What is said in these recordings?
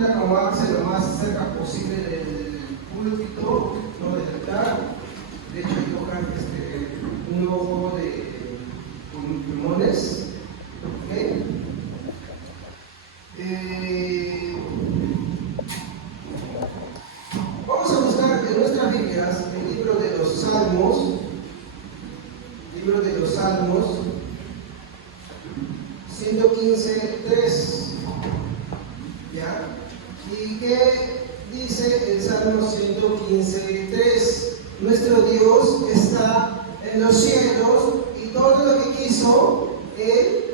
intenten acomodarse lo más cerca posible del púlpito, no del altar. De hecho, hay tocar un logo de pulmones. ¿Okay? Vamos a buscar en nuestras Biblias el libro de los Salmos. Libro de los Salmos 115:3. ¿Ya? ¿Y qué dice el Salmo 115:3? Nuestro Dios está en los cielos y todo lo que quiso, Él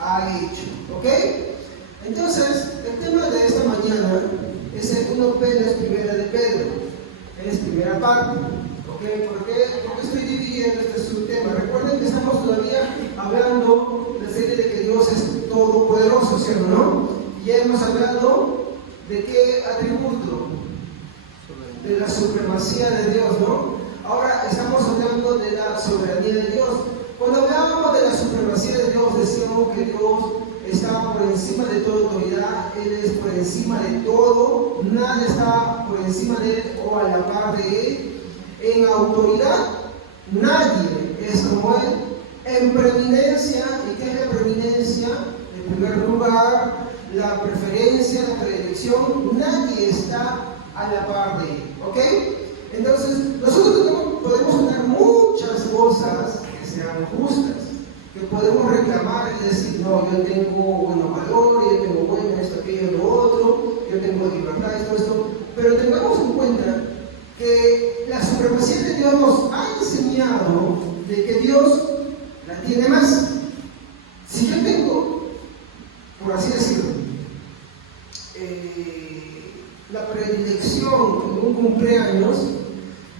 ha hecho. ¿Ok? Entonces, el tema de esta mañana es el 1 Pedro, es primera de Pedro. Es primera parte. ¿Ok? ¿Por qué estoy dividiendo este subtema? Recuerden que estamos todavía hablando de la serie de que Dios es todopoderoso, ¿cierto? ¿No? Y ya hemos hablado de qué atributo, de la supremacía de Dios, ¿no? Ahora estamos hablando de la soberanía de Dios. Cuando hablábamos de la supremacía de Dios, decíamos que Dios está por encima de toda autoridad, Él es por encima de todo, nada está por encima de Él o a la par de Él. En autoridad, nadie es como Él. En preeminencia, ¿y qué es la preeminencia? En primer lugar, la preferencia, la predilección, nadie está a la par de Él. ¿Ok? Entonces, nosotros podemos tener muchas cosas que sean justas, que podemos reclamar y decir, no, yo tengo buenos valores, yo tengo bueno esto, aquello, lo otro, yo tengo libertad, esto, pero tengamos en cuenta que la supremacía de Dios nos ha enseñado de que Dios la tiene más. Si yo tengo, por así decirlo, la predilección en un cumpleaños,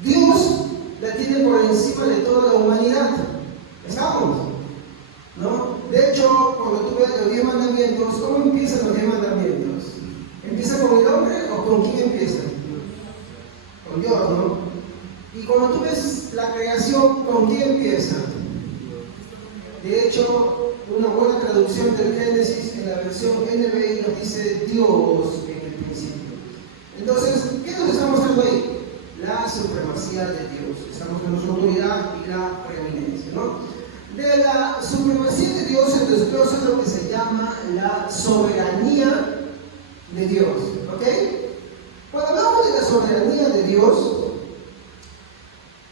Dios la tiene por encima de toda la humanidad. ¿Estamos? ¿No? De hecho, cuando tú ves los 10 mandamientos, ¿cómo empiezan los 10 mandamientos? ¿Empieza con el hombre o con quién empieza? Con Dios, ¿no? Y cuando tú ves la creación, ¿con quién empieza? De hecho, una buena traducción del Génesis en la versión NBI nos dice Dios en el principio. Entonces, ¿qué nos está mostrando ahí? La supremacía de Dios. Estamos en su autoridad y la preeminencia, ¿no? De la supremacía de Dios, entonces, es lo que se llama la soberanía de Dios. ¿Ok? Cuando hablamos de la soberanía de Dios,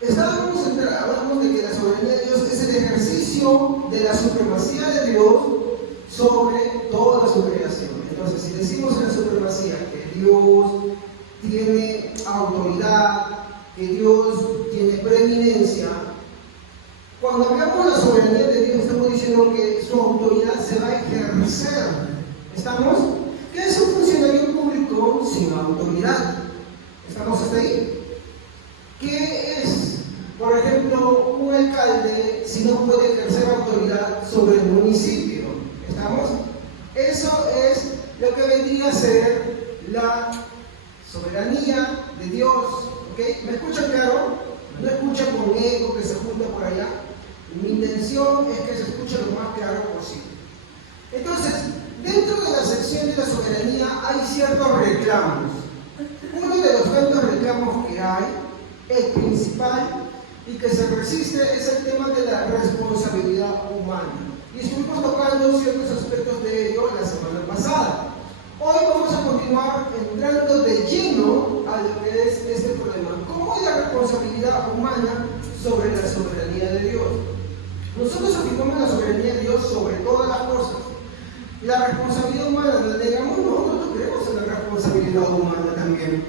hablamos de que la soberanía de Dios es el ejercicio de la supremacía de Dios sobre toda su creación. Entonces, si decimos en la supremacía que Dios tiene autoridad, que Dios tiene preeminencia, cuando hablamos de la soberanía de Dios, estamos diciendo que su autoridad se va a ejercer. ¿Estamos? ¿Qué es un funcionario público sin autoridad? ¿Estamos hasta ahí? ¿Qué es, por ejemplo, un alcalde si no puede ejercer autoridad sobre el municipio? ¿Estamos? Eso es lo que vendría a ser la soberanía de Dios. ¿Ok? ¿Me escuchan claro? No escucha con eco que se junta por allá. Mi intención es que se escuche lo más claro posible. Entonces, dentro de la sección de la soberanía hay ciertos reclamos. Uno de los tantos reclamos que hay, el principal y que se resiste, es el tema de la responsabilidad humana. Y estuvimos tocando ciertos aspectos de ello la semana pasada. Hoy vamos a continuar entrando de lleno a lo que es este problema. ¿Cómo es la responsabilidad humana sobre la soberanía de Dios? Nosotros afirmamos la soberanía de Dios sobre todas las cosas. La responsabilidad humana, la negamos, nosotros creemos en la responsabilidad humana también.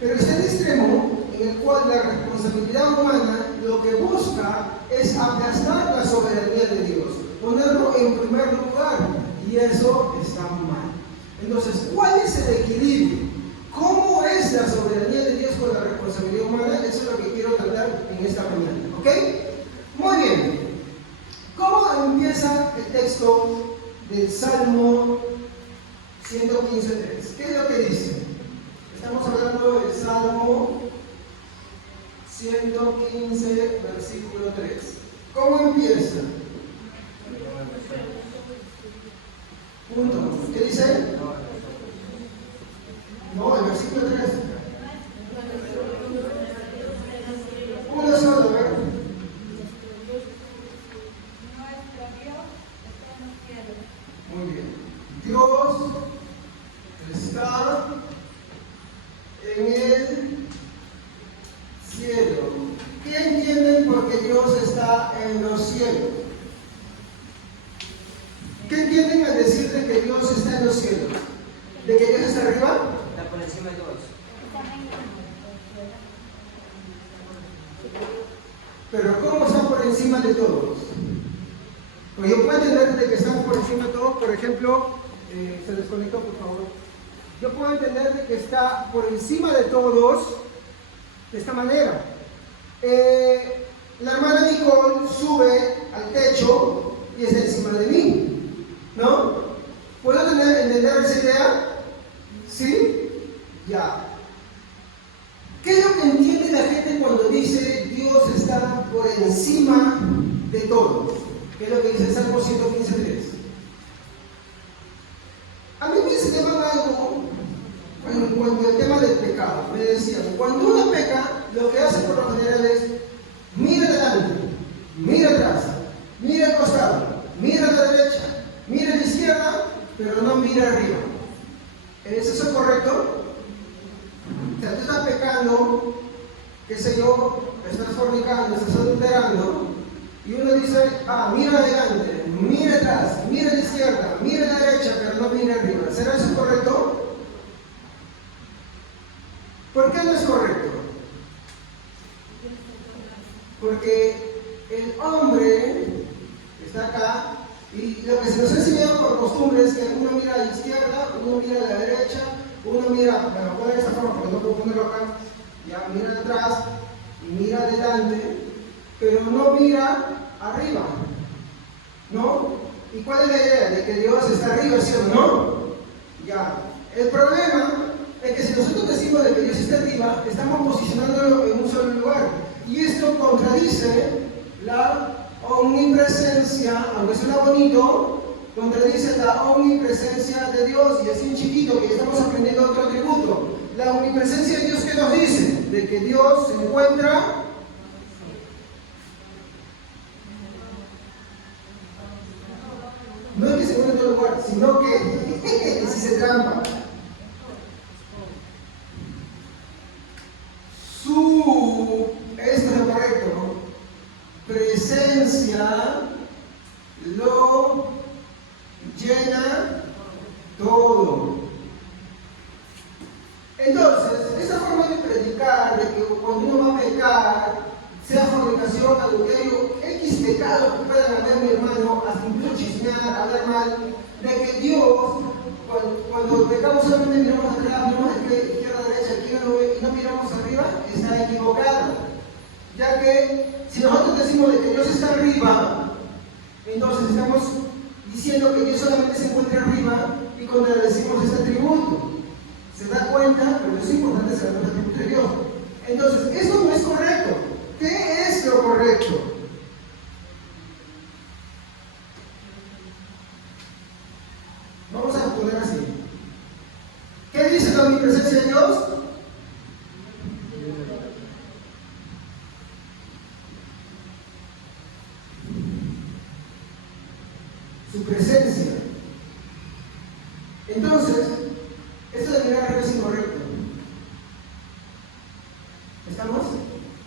Pero está el extremo en el cual la responsabilidad humana lo que busca es aplastar la soberanía de Dios, ponerlo en primer lugar, y eso está mal. Entonces, ¿cuál es el equilibrio? ¿Cómo es la soberanía de Dios con la responsabilidad humana? Eso es lo que quiero tratar en esta mañana. ¿Ok? Muy bien. ¿Cómo empieza el texto del Salmo 115:3? ¿Qué es lo que dice? Estamos hablando del Salmo 115, versículo 3. ¿Cómo empieza? Punto. ¿Qué dice? No, el versículo 3. Uno solo, a ver. Muy bien. Dios está en el cielo. ¿Qué entienden porque Dios está en los cielos? ¿Qué entienden al decirle que Dios está en los cielos? ¿De que Dios está arriba? Está por encima de todos. Pero ¿cómo está por encima de todos? Pues yo puedo entender de que estamos por encima de todos, por ejemplo, se desconectó por favor. Yo puedo entender de que está por encima de todos de esta manera. La hermana Nicole sube al techo y está encima de mí, ¿no? ¿Puedo entender esa idea? ¿Sí? Ya. ¿Qué es lo que entiende la gente cuando dice Dios está por encima de todos? ¿Qué es lo que dice el Salmo 115:3? A mí me enseñaban algo en cuanto al tema del pecado. Me decían, cuando uno peca, lo que hace por lo general es mira adelante, mira atrás, mira al costado, mira a la derecha, mira a la izquierda, pero no mira arriba. ¿Es eso correcto? O sea, tú estás pecando, qué sé yo, estás fornicando, estás adulterando, y uno dice, mira adelante, mira atrás, mira a la izquierda, mira a la derecha, pero no mira arriba. ¿Será eso correcto? ¿Por qué no es correcto? Porque el hombre está acá, y lo que se nos ha enseñado por costumbre es que uno mira a la izquierda, uno mira a la derecha, uno mira, me lo pongo de esta forma porque no puedo ponerlo acá, ya mira atrás y mira adelante, pero no mira arriba, ¿no? ¿Y cuál es la idea? De que Dios está arriba, ¿sí o no? Ya. El problema es que si nosotros decimos de que Dios está arriba, estamos posicionándolo en un solo lugar. Y esto contradice la omnipresencia, aunque suena bonito, contradice la omnipresencia de Dios. Y así un chiquito que ya estamos aprendiendo otro atributo. La omnipresencia de Dios, ¿qué nos dice? De que Dios se encuentra no es que se encuentre en todo lugar, sino que si se trampa. Esto es lo correcto, ¿no? Presencia lo llena todo. Entonces, esa forma de predicar, de que cuando uno va a pecar, sea fornicación, adulterio, X pecados que puedan haber, mi hermano, hasta incluso chismear, hablar mal, de que Dios, cuando pecamos solamente miramos atrás, miramos izquierda, derecha, aquí y no miramos arriba, está equivocado. Ya que si nosotros decimos de que Dios está arriba, entonces estamos diciendo que Dios solamente se encuentra arriba y contradecimos este atributo. ¿Se da cuenta? Pero es importante saber el atributo de Dios. Entonces, eso no es correcto. ¿Qué es lo correcto? Vamos a poner así. ¿Qué dice la omnipresencia de Dios? Su presencia. Entonces, esto de mirar arriba es incorrecto. ¿Estamos?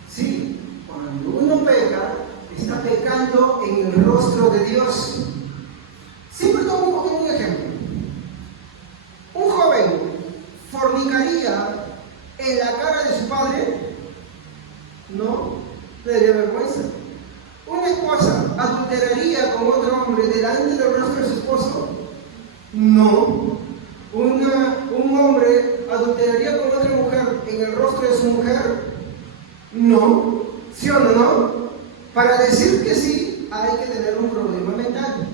Sí. Cuando uno peca, está pecando en el rostro de Dios. Siempre tomo un ejemplo. Un joven fornicaría en la cara de su padre, no, le daría vergüenza. Una esposa adulteraría con otro hombre delante del rostro de su esposo, no. Un hombre adulteraría con otra mujer en el rostro de su mujer, no. ¿Sí o no? Para decir que sí, hay que tener un problema mental.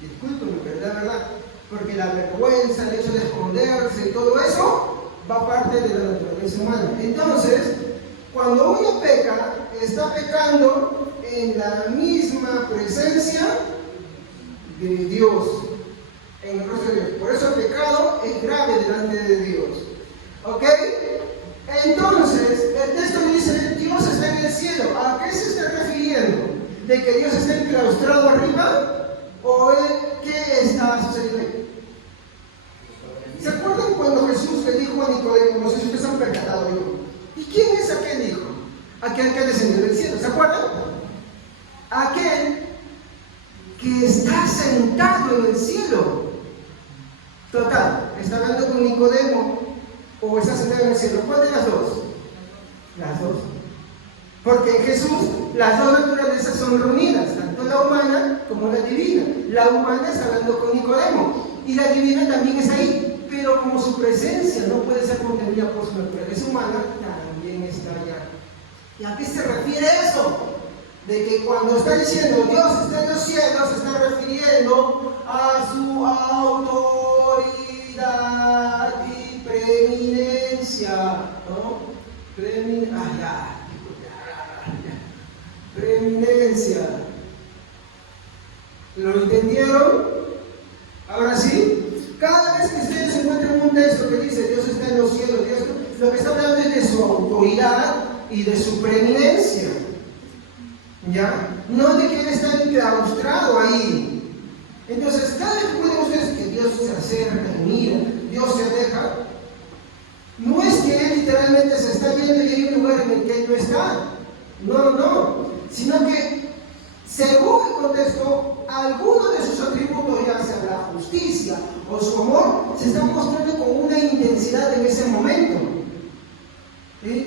Discúlpenme, pero es la verdad. Porque la vergüenza, el hecho de esconderse y todo eso, va parte de la naturaleza humana. Entonces, cuando uno peca, está pecando en la misma presencia de Dios, en el rostro de Dios. Por eso el pecado es grave delante de Dios. ¿Ok? Entonces, el texto dice, Dios está en el cielo. ¿A qué se está refiriendo? ¿De que Dios está enclaustrado arriba? ¿O qué está sucediendo ahí? ¿Se acuerdan cuando Jesús le dijo a Nicodemo, no sé si ustedes se han percatado, dijo, ¿y quién es aquel hijo? Aquel que descendió del cielo, ¿se acuerdan? Aquel que está sentado en el cielo. Total, ¿está hablando con Nicodemo o está sentado en el cielo? ¿Cuál de las dos? Las dos. Porque en Jesús las dos naturalezas son reunidas, tanto la humana como la divina. La humana está hablando con Nicodemo y la divina también está ahí, pero como su presencia no puede ser contenida por su naturaleza humana, también está allá. ¿Y a qué se refiere eso? De que cuando está diciendo Dios está en los cielos, se está refiriendo a su autoridad y preeminencia, ¿no? Preeminencia. ¿Lo entendieron? Ahora sí, cada vez que ustedes encuentren un texto que dice Dios está en los cielos, Dios, lo que está hablando es de su autoridad y de su preeminencia. ¿Ya? No de que Él está enclaustrado ahí. Entonces, cada vez que pueden ustedes que Dios se acerca y mira, Dios se aleja, no es que Él literalmente se está yendo y hay un lugar en el que Él no está. No. Sino que, según el contexto, alguno de sus atributos, ya sea la justicia o su amor, se están mostrando con una intensidad en ese momento.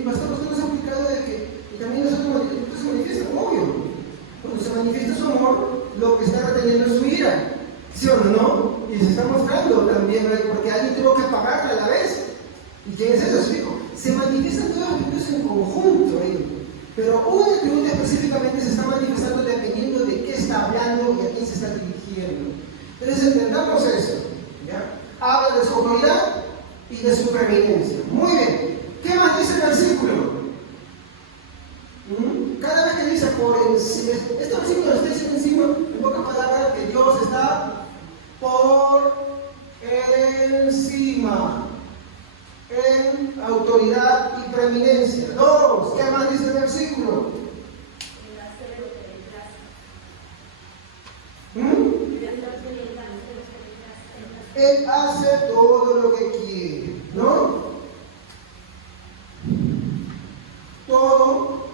Pastor, usted nos ha explicado de que también nosotros se manifiesta, obvio. Cuando se manifiesta su amor, lo que está reteniendo es su ira. ¿Sí o no? Y se está mostrando también, porque alguien tuvo que pagarla a la vez. ¿Y quién es eso? Explico. Se manifiestan todos los atributos en conjunto, pero un atributo específicamente se está manifestando dependiendo de qué está hablando y a quién se está dirigiendo. Entonces entendamos eso. ¿Ya? Habla de su autoridad y de su preeminencia. Muy bien. ¿Qué más dice el versículo? Cada vez que dice por encima, este versículo está diciendo encima, en pocas palabras, que Dios está por encima, en autoridad y preeminencia. Dos, ¿qué más dice el versículo? Él hace todo lo que quiere, ¿no? Todo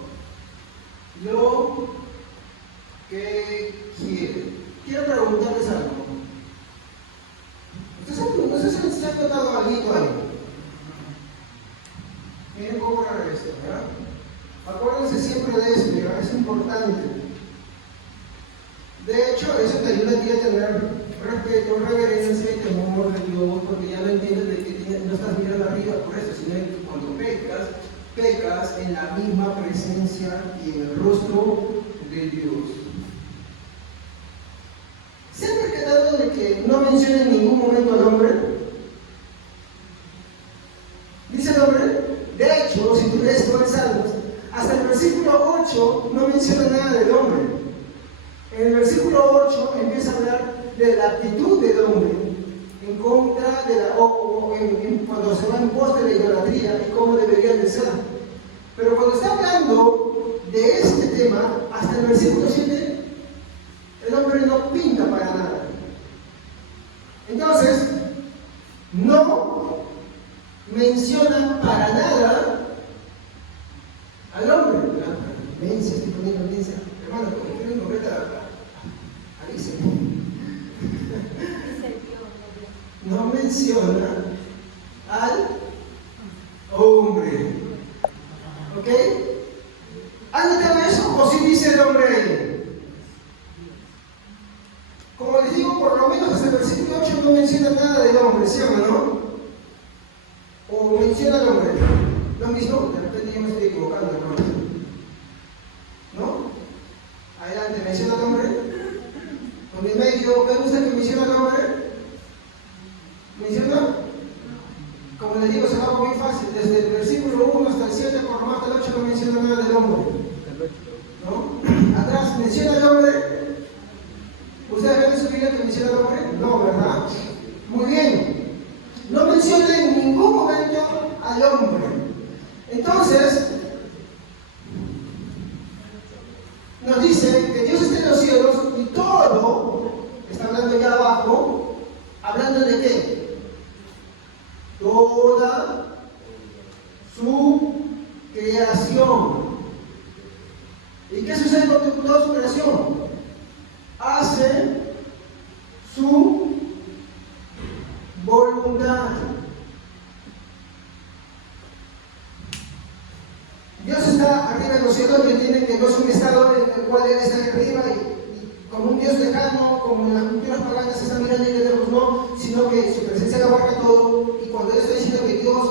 lo que quiere. Quiero preguntarles algo. No sé si se ha notado algo ahí. Miren cómo era esto, ¿verdad? Acuérdense siempre de esto, ¿verdad? Es importante. De hecho, eso te ayuda a ti a tener respeto, reverencia y temor de Dios, porque ya no entiendes de que no estás mirando arriba por eso, sino que cuando pecas en la misma presencia y en el rostro de Dios. ¿Se han percatado de que no menciona en ningún momento al hombre? ¿Dice el hombre? De hecho, si tú lees todo el Salmos, hasta el versículo 8 no menciona nada del hombre. En el versículo 8 empieza a hablar de la actitud del hombre en contra de cuando se va en pos de la idolatría y cómo debería de ser. Pero cuando está hablando de este tema, hasta el versículo 7, el hombre no pinta para nada. Entonces, no menciona para nada al hombre. Estoy poniendo mensa. Hermano, como quieren correcta Alicia. No menciona al hombre. ¿Ok? ¿Han notado eso? ¿O sí dice el hombre ahí? Como les digo, por lo menos hasta el versículo 8 no menciona nada del hombre, ¿sí o no? ¿O menciona al hombre? Lo mismo, de repente yo me estoy equivocando, hermano. ¿No? Adelante, menciona al hombre. Con el medio, ¿me gusta que menciona al hombre? ¿Menciona? Como les digo, se va muy fácil. Desde el versículo 1 hasta el 7, por lo más hasta el 8 no menciona nada del hombre. ¿No? Atrás, ¿menciona al hombre? ¿Ustedes ven en su Biblia que menciona al hombre? No, ¿verdad? Muy bien. No menciona en ningún momento al hombre. Entonces, nos dice que Dios está en los cielos y todo, está hablando ya abajo, hablando de qué? Toda su creación. ¿Y qué sucede con toda su creación? Hace su voluntad. Dios está arriba en los cielos y entienden que no es un estado en el cual Él está arriba y como un Dios lejano, como en las culturas paganas se está mirando y lejos, no, sino que su presencia lo abarca todo. Y cuando Él está diciendo que Dios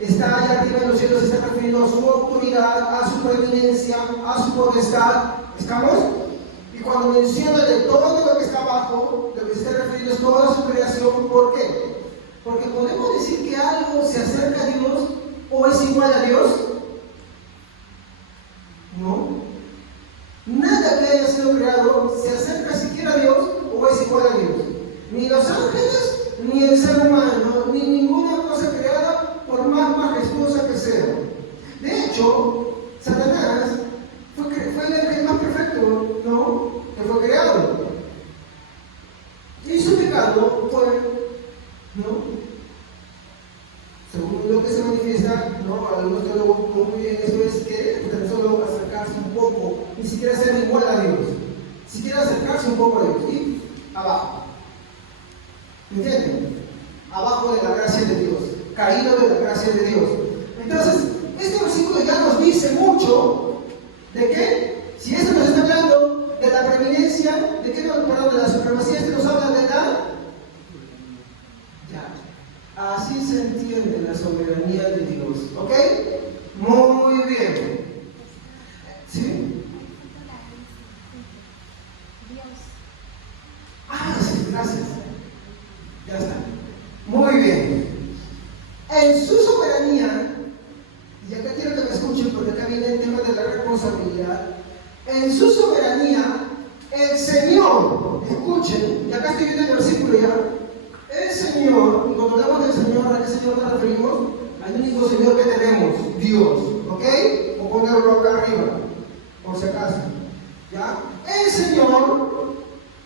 está allá arriba en los cielos, se está refiriendo a su autoridad, a su preeminencia, a su potestad. ¿Estamos? Y cuando menciona de todo lo que está abajo, lo que se está refiriendo es toda su creación. ¿Por qué? Porque podemos decir que algo se acerca a Dios o es igual a Dios. No. Nada que haya sido creado se acerca siquiera a Dios o es igual a Dios. Ni los ángeles, ni el ser humano, ni ninguna cosa creada, por más majestuosa que sea. De hecho, Satanás fue el ángel más perfecto, ¿no? Que fue creado. Y su pecado fue, ¿no? Según lo que se manifiesta, ¿no? Algunos teólogos concluyen esto es que tan solo acercarse un poco, ni siquiera ser igual a Dios, siquiera acercarse un poco a Dios, y abajo. ¿Entienden? Abajo de la gracia de Dios, caído de la gracia de Dios. Entonces, este versículo ya nos dice mucho de que, si esto nos está hablando de la preeminencia, de la supremacía, este nos habla de la. Así se entiende la soberanía de Dios. ¿Ok? Muy bien. ¿Sí? Ah, sí, gracias. Ya está. Muy bien. En su soberanía, y acá quiero que me escuchen porque acá viene el tema de la responsabilidad. En su soberanía, el Señor, escuchen, y acá estoy viendo el versículo ya. El Señor, y cuando hablamos del Señor, ¿a qué Señor nos referimos? Al único Señor que tenemos, Dios, ¿ok? O ponerlo acá arriba, por si acaso. ¿Ya? El Señor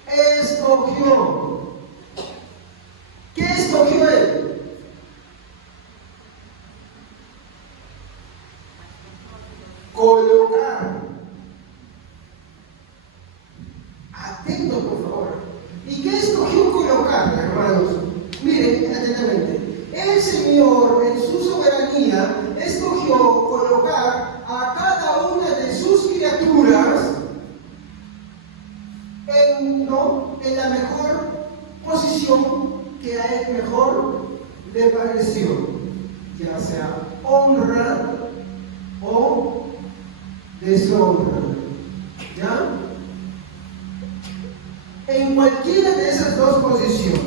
escogió. ¿Qué escogió Él? Colocar. Atento, por favor. ¿Y qué escogió colocar, hermanos? Miren atentamente. El Señor, en su soberanía, escogió colocar a cada una de sus criaturas en la mejor posición que a Él mejor le pareció, ya sea honra o deshonra. ¿Ya? En cualquiera de esas dos posiciones.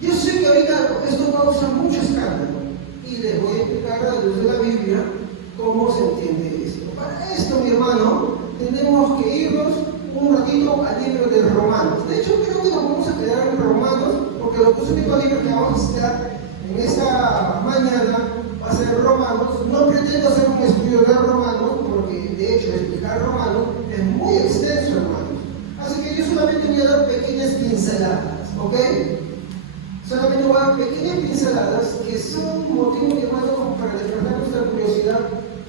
Yo sé que ahorita esto causa mucho escándalo y les voy a explicar a la luz de la Biblia cómo se entiende esto. Para esto, mi hermano, tenemos que irnos un ratito al libro de Romanos. De hecho, creo que nos vamos a quedar en Romanos porque los dos únicos libros que vamos a citar en esta mañana va a ser Romanos. No pretendo hacer un estudio de Romanos porque, de hecho, explicar Romanos es muy extenso, hermano. Así que yo solamente voy a dar pequeñas pinceladas, ¿ok? Solamente voy a dar pequeñas pinceladas que son motivo, mi hermano, como para despertar nuestra curiosidad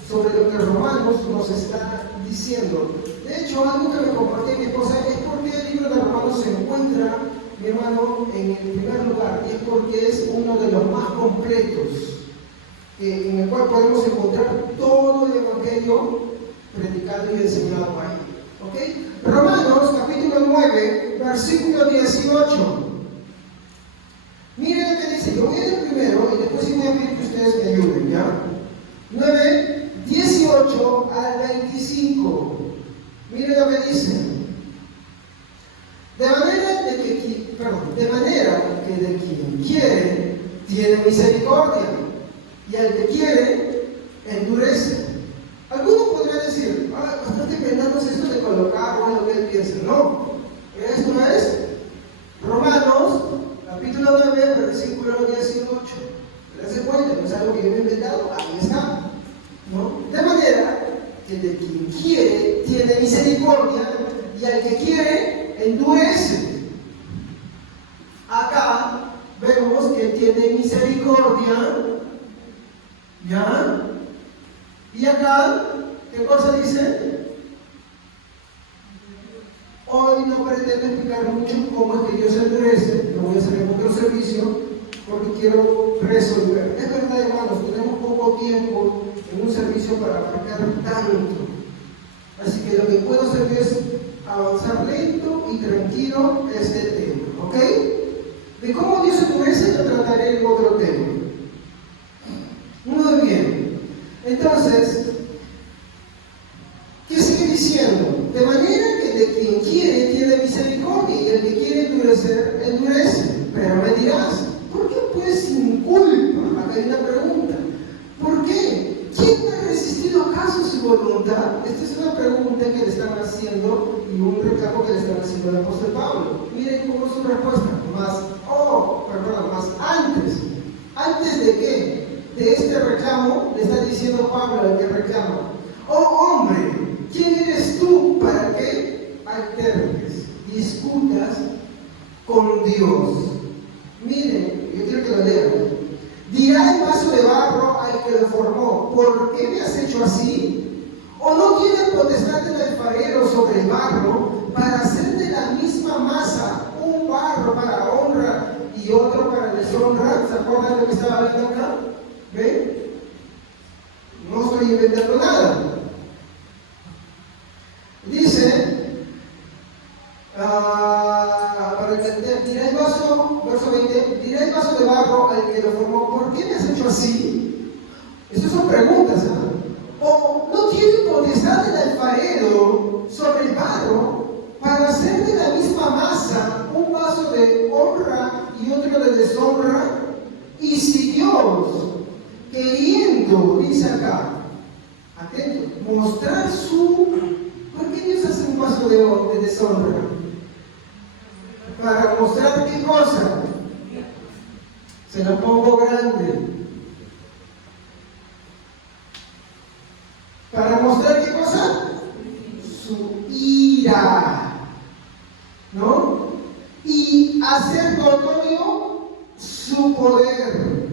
sobre lo que Romanos nos está diciendo. De hecho, algo que me compartió mi esposa es porque el libro de Romanos se encuentra, mi hermano, en el primer lugar, y es porque es uno de los más completos, en el cual podemos encontrar todo el Evangelio predicado y enseñado ahí. ¿Ok? Romanos capítulo 9, versículo 18. Miren lo que dice. Yo voy a ir primero y después sí voy a pedir que ustedes me ayuden, ¿ya? 9, 18 al 25. Miren lo que dice. De manera que de quien quiere tiene misericordia, y al que quiere endurece. Algunos podrían decir, bastante penoso esto de colocar o lo que él piensa. No, esto es Romanos, capítulo 9, versículo 18. ¿Te das cuenta? No es algo que yo me he inventado, ahí está. ¿No? De manera que de quien quiere tiene misericordia y al que quiere endurece. Acá vemos que tiene misericordia, ¿ya? Y acá, ¿qué cosa dice? Hoy no pretendo explicar mucho cómo es que Dios endurece, no voy a hacer en otro servicio porque quiero resolver. Es verdad, hermanos, tenemos poco tiempo en un servicio para abarcar tanto. Así que lo que puedo hacer es avanzar lento y tranquilo este tema, ¿ok? De cómo Dios endurece lo trataré en otro tema. Muy bien. Entonces, ¿qué sigue diciendo? De manera que de quien quiere tiene misericordia y el que quiere endurecer, endurece. Pero me dirás, ¿por qué pues sin culpa? Acá hay una pregunta. ¿Por qué? ¿Quién ha resistido acaso su voluntad? Esta es una pregunta que le están haciendo y un reclamo que le están haciendo al apóstol Pablo. Miren cómo es su respuesta. Más antes. ¿Antes de qué? De este reclamo le está diciendo Pablo al que reclama: oh hombre, ¿quién eres tú para que alternes, discutas con Dios? Miren, yo quiero que lo lean. Dirá el vaso de barro al que lo formó: ¿por qué me has hecho así? ¿O no tiene potestad el alfarero sobre el barro para hacer de la misma masa un barro para honra y otro para deshonra? ¿Se acuerdan de lo que estaba viendo acá? ¿Ven? No estoy inventando nada. Dice, para entender, dirá el vaso, verso 20, dirá el vaso de barro al que lo formó: ¿por qué me has hecho así? Estas son preguntas, ¿no? ¿O no tiene potestad el alfarero sobre el barro para hacer de la misma masa un vaso de honra y otro de deshonra? Y si Dios, queriendo, dice acá, atento, mostrar su... ¿Por qué Dios hace un vaso de deshonra? Para mostrar qué cosa. Se lo pongo grande. Para mostrar qué cosa. Su ira. ¿No? Y hacer notorio su poder.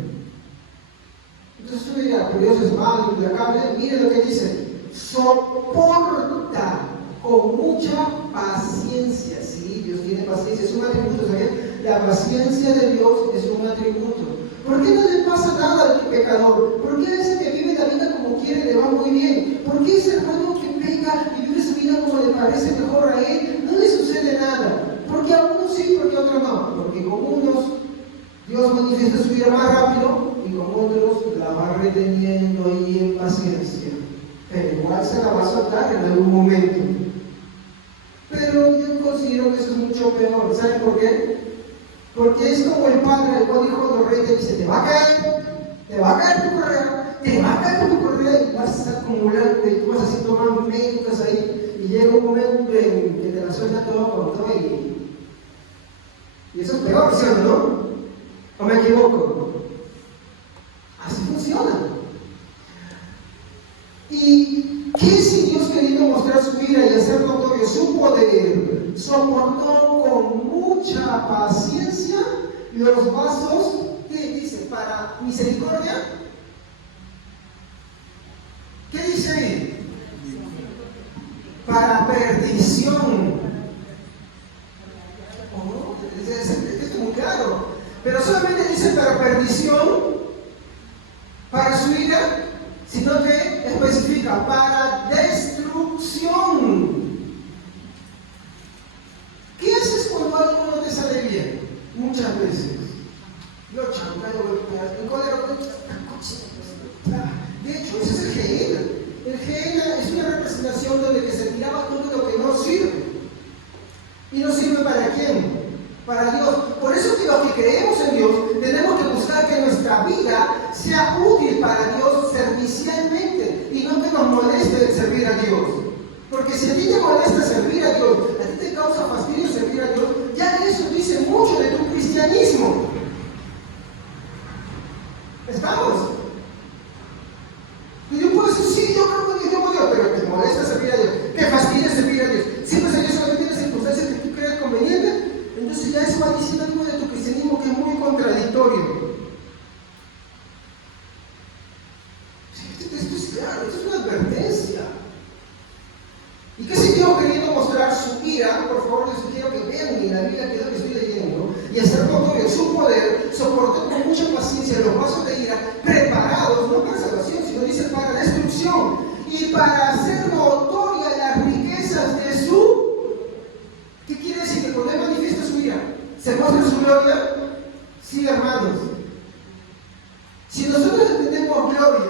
Entonces tú dirás, pero Dios es malo, implacable. Mire lo que dice: soporta con mucha paciencia. Sí, Dios tiene paciencia, es un atributo, ¿saben? La paciencia de Dios es un atributo. ¿Por qué no le pasa nada al pecador? ¿Por qué a ese que vive la vida como quiere le va muy bien? ¿Por qué ese hermano que peca y vive su vida como le parece mejor a él no le sucede nada? ¿Por qué a unos sí, por qué a otros no? Porque con unos Dios manifiesta su ira más rápido y con otros la va reteniendo ahí en paciencia. Pero igual se la va a soltar en algún momento. Pero yo considero que eso es mucho peor. ¿Saben por qué? Porque es como el padre al cual hijo de los reyes te dice: te va a caer tu correo, te va a caer tu correo, y vas acumulando y tú vas así tomando méritos ahí, y llega un momento en que te la suelta todo con todo y eso es peor, ¿sí o no? ¿O me equivoco? Así funciona. ¿Y qué si Dios, queriendo mostrar su ira y hacer notorio su poder, soportó con mucha paciencia los vasos, ¿qué dice? Para misericordia? ¿Qué dice ahí? Para perdición. Oh, es muy claro. Pero solamente dice para perdición, para su ira, sino que especifica para destrucción. ¿Qué haces cuando algo no te sale bien? Muchas veces. Yo chantayo, el cólera, de hecho, ese es el Gehenna. El Gehenna es una representación donde que se tiraba todo lo que no sirve. ¿Y no sirve para quién? Para Dios. Por eso que los que creemos en Dios tenemos que buscar que nuestra vida sea útil para Dios servicialmente y no que nos moleste el servir a Dios. Porque si a ti te molesta servir a Dios, a ti te causa fastidio servir a Dios, ya eso dice mucho de tu cristianismo. ¿Está? anunciar, eso es una advertencia. ¿Y qué si Dios queriendo mostrar su ira? Por favor, les sugiero que vean en la Biblia que es lo que estoy leyendo, y hacer notorio su poder, soportó con mucha paciencia los vasos de ira, preparados, no para salvación, sino dice para destrucción, y para hacer notoria las riquezas de su... ¿Qué quiere decir? Que cuando Él manifiesta su ira, ¿se muestra su gloria? Sí, hermanos. Si nosotros entendemos gloria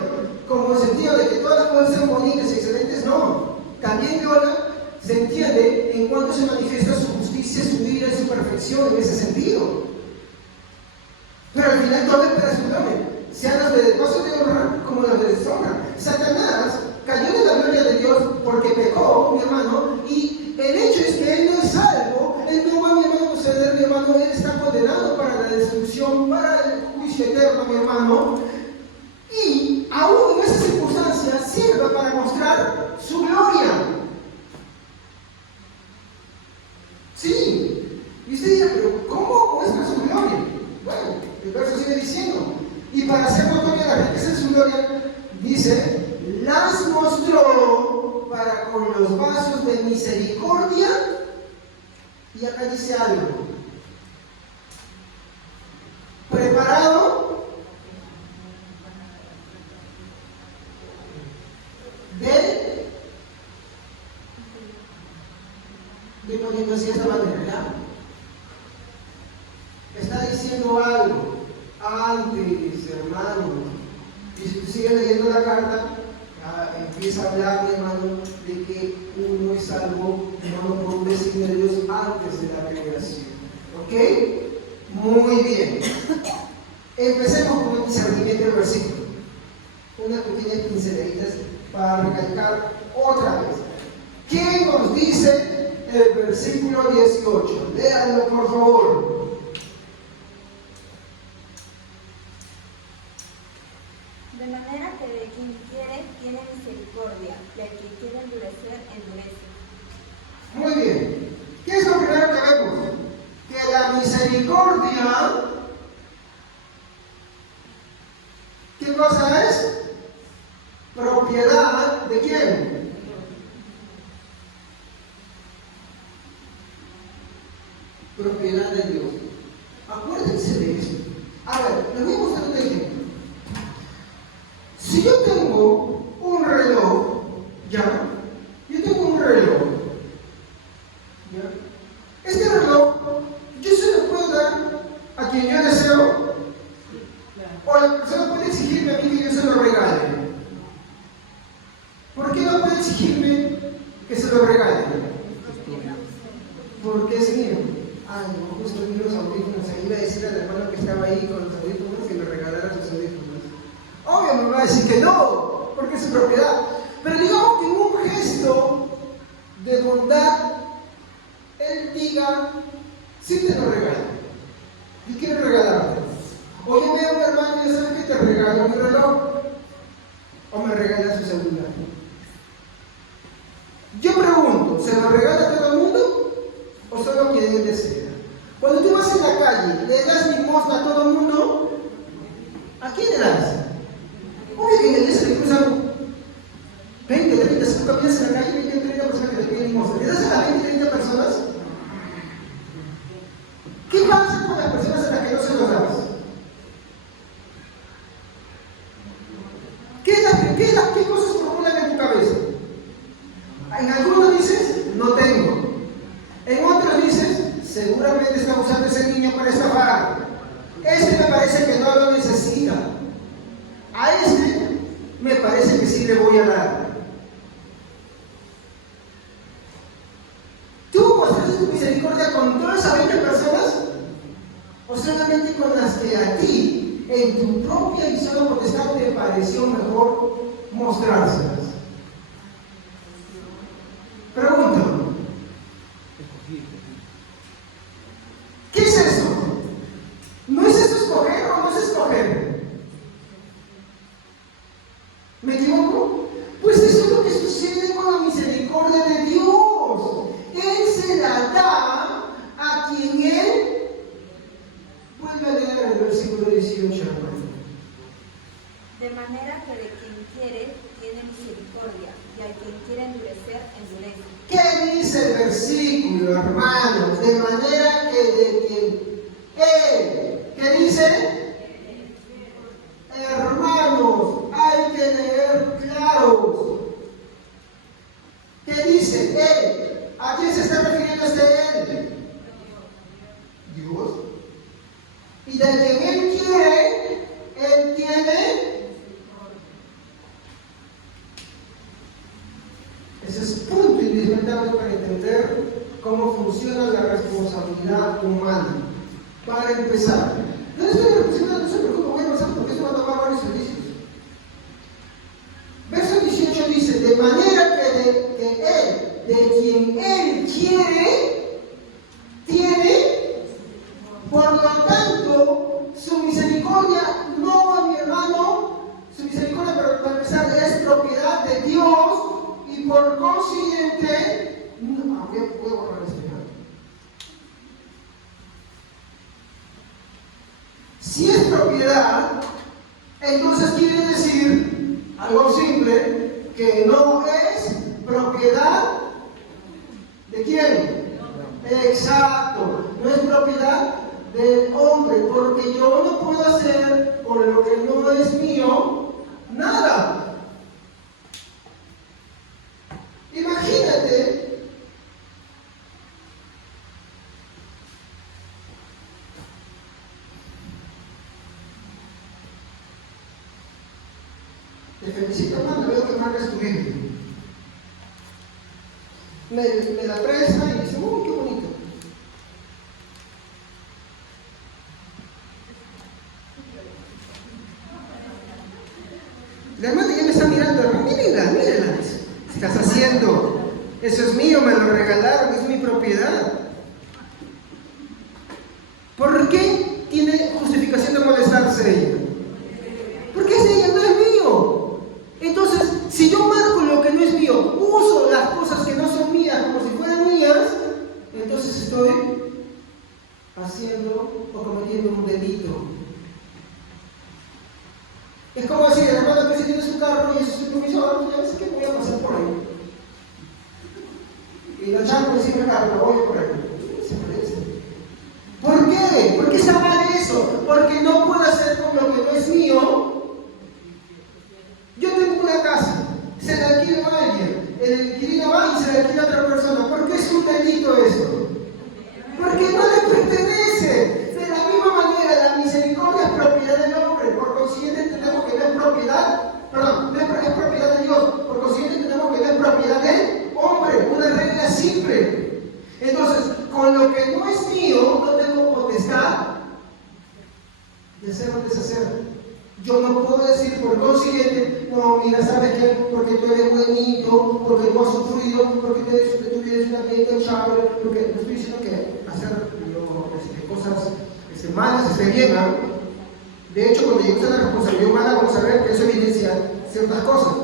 como el sentido de que todas las cosas sean bonitas y excelentes, no. También gloria se entiende en cuanto se manifiesta su justicia, su ira y su perfección en ese sentido. Pero al final todo es para su gloria, sean los de paso de honra como los de deshonra. Satanás cayó de la gloria de Dios porque pecó, mi hermano, y el hecho es que él no es salvo, él no va, mi hermano, a proceder, mi hermano, él está condenado para la destrucción, para el juicio eterno, mi hermano, y aún en esa circunstancia sirve para mostrar su gloria. Sí, y usted dirá, pero ¿cómo muestra su gloria? Bueno, el verso sigue diciendo, y para hacer notoria la riqueza de su gloria, dice, las mostró para con los vasos de misericordia, y acá dice algo, preparado de poniendo así de esta manera, ¿ya? Está diciendo algo antes, hermano, y si tú sigues leyendo la carta, empieza a hablar, hermano, de que uno es salvo, hermano, por un designio de Dios antes de la revelación. ¿Ok? Muy bien. Empecemos con el discernimiento del versículo. Unas pequeñas pinceladitas para recalcar otra vez. ¿Qué nos dice el versículo 18? Léanlo, por favor. De manera que de quien quiere, tiene misericordia, y al que quiere endurecer, endurece. Muy bien. ¿Qué es lo primero que vemos? Que la misericordia, ¿qué cosa es? Propiedad ¿de quién? Propiedad de Dios. Acuérdense de eso. A ver, les voy a mostrar un ejemplo. Si yo tengo un reloj, ¿ya? Yo tengo un reloj, ¿ya? Este reloj, yo se lo puedo dar a quien yo deseo, o la persona puede exigirme a mí que yo se lo regale. ¿Por qué no puede exigirme que se lo regale? Porque es mío. Ah, no, justo vi los audífonos. Ahí iba a decir al hermano que estaba ahí con los audífonos que me regalara sus audífonos. Obvio me va a decir que no, porque es su propiedad. Pero digamos que en un gesto de bondad, él diga, sí te lo regalo. Y quiero regalarte. O yo veo a un hermano y yo sabes que te regalo mi reloj. O me regala su celular. Yo pregunto, ¿se lo regala a todo el mundo? ¿O solo quien él desea? Cuando tú vas en la calle, ¿le das limosna a todo el mundo? ¿A quién le das? Obvio que en el día se le cruzan 20, 30, si tú caminas en la calle, 20, 30 personas que te piden limosna. ¿Le das a las 20, 30 personas? ¿Qué pasa con las personas a las que no se los das? ¿Qué cosas formulan en tu cabeza? En algunos dices, no tengo. En otros dices, seguramente está usando ese niño para estafar. Este me parece que no lo necesita. A este me parece que sí le voy a dar. ¿Tú mostraste tu misericordia con todas esas 20 personas? ¿O solamente con las que a ti, en tu propia y sola potestad, te pareció mejor mostrárselas? Pregunta. ¿Qué es eso? ¿No es eso escoger o no es escoger? ¿Me equivoco? Pues eso es lo que sucede con la misericordia de Dios. Él se la da a quien Él... Vuelve a leer el versículo 18, hermano. De manera que de quien quiere tiene misericordia, y al quien quiere endurecer, endurece. ¿Qué dice el versículo, hermanos? De manera que de quien Él, ¿qué dice? Hermanos, hay que leer claros. ¿Qué dice Él? ¿A quién se está refiriendo este Él? Dios. Y de quien Él quiere, Él tiene. Ese es punto indispensable para entender cómo funciona la responsabilidad humana. Para empezar, no estoy reflexionando, no se preocupe, voy a avanzar porque esto va a tomar varios servicios. Verso 18 dice: de manera que Él, de quien Él quiere, tiene, por lo tanto, su misericordia, no, mi hermano, su misericordia, para empezar, es propiedad de Dios. Y por consiguiente, voy a borrar esto. Si es propiedad, entonces quiere decir algo simple, que no es propiedad de quién. Exacto, no es propiedad del hombre, porque yo no puedo hacer con lo que no es mío nada. Imagínate te felicito, hermano, veo que marcas tu Biblia. Me la presta y dice: uy, qué bonito. La hermana ya me está mirando, hermano, mírenla, mírenla. ¿Qué estás haciendo? Eso es mío, me lo regalaron, es mi propiedad. ¿Por qué tiene justificación de molestarse ella? Porque es de ella, no es mío. Entonces, si yo marco lo que no es mío, uso las cosas que no son mías como si fueran mías, entonces estoy haciendo o cometiendo un delito. Es como decir: el hermano que si tiene su carro y eso es su permiso, ya ves que voy a pasar por ahí. Y lo echamos encima del carro, voy por ahí. Se parece. ¿Por qué? ¿Por qué está mal eso? Porque no puedo hacer con lo que no es mío. Yo tengo una casa, se la alquilo a alguien, el inquilino va y se la alquila a otra persona. ¿Por qué es un delito esto? Porque no le pertenece. De la misma manera, la misericordia es propiedad del hombre, por consiguiente entendemos que no es propiedad, perdón, no es propiedad de Dios, por consiguiente entendemos que no es propiedad del hombre, una regla simple. Entonces, con lo que no es mío, no tengo potestad de hacer o deshacer. Yo no puedo decir por consiguiente: no, mira, ¿sabes qué? Porque tú eres buenito, porque no has sufrido, porque tú tienes un ambiente chévere, porque no estoy diciendo que hacer cosas malas esté bien, ¿no? De hecho, cuando lleguemos a la responsabilidad humana, vamos a ver que eso evidencia ciertas cosas.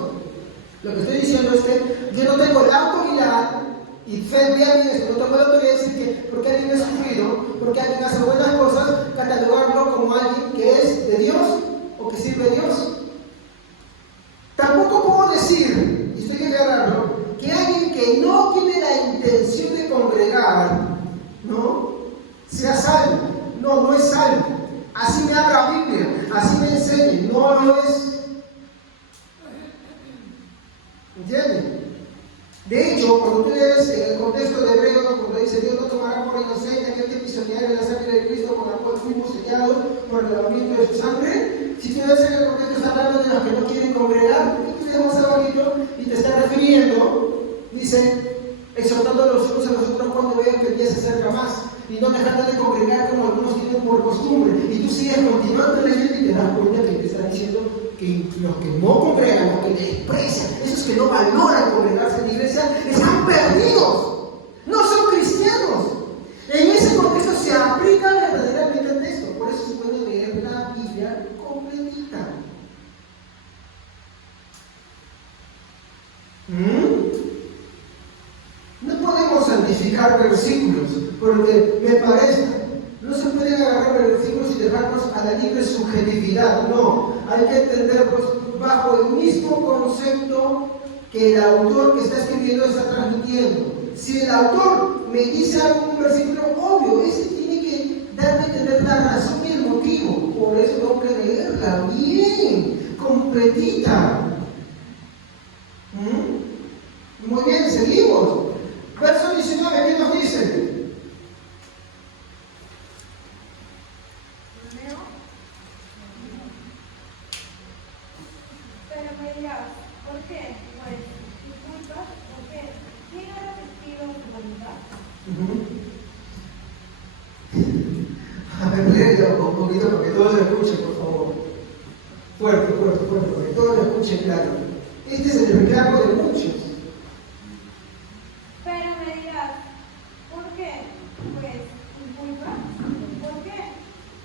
Lo que estoy diciendo es que yo no tengo la autoridad, y fe bien esto, no tengo la autoridad de decir que porque alguien ha sufrido, porque alguien hace buenas cosas, catalogarlo como alguien que es de Dios o que sirve a Dios. Tampoco puedo decir, y estoy que aclararlo, que alguien que no tiene la intención de congregar, ¿no?, sea salvo. No, no es salvo. Así me habla la Biblia, así me enseña, no lo es. ¿Entienden? De hecho, cuando tú lees en el contexto de Hebreo, cuando dice: Dios no tomará por inocente aquel que pisoteare la sangre de Cristo, con la cual fuimos sellados por el lavamiento de su sangre. Si tú ves en el contexto, está hablando de los que no quieren congregar, porque tú lees más abajito y te está refiriendo, dice, exhortando los unos a los otros cuando vean que el día se acerca más, y no dejando de congregar como algunos tienen por costumbre. Y tú sigues continuando leyendo y te das cuenta que te está diciendo que los que no congregan, los que desprecian, esos que no valoran congregarse en la iglesia, están perdidos, no son cristianos. En ese contexto se aplica verdaderamente el texto. Por eso es bueno leer la Biblia completita. No podemos santificar versículos porque me parezca. No se puede agarrar el versículo y dejarnos a la libre subjetividad, no. Hay que entender pues, bajo el mismo concepto que el autor que está escribiendo está transmitiendo. Si el autor me dice algo en un versículo, obvio, ese tiene que darme a entender la razón y el motivo. Por eso tengo que leerla bien, completita. Muy bien, seguimos. Verso 19, ¿qué nos dice? Pero me dirás, ¿por qué? Pues, disculpas, ¿por qué? ¿Quién ha resistido su voluntad? A ver, léelo un poquito para que todos lo escuchen, por favor. Fuerte, fuerte, fuerte, para que todos lo escuchen claro. Este es el reclamo de muchos. Pero me dirás, ¿por qué? Pues, disculpas, ¿por qué?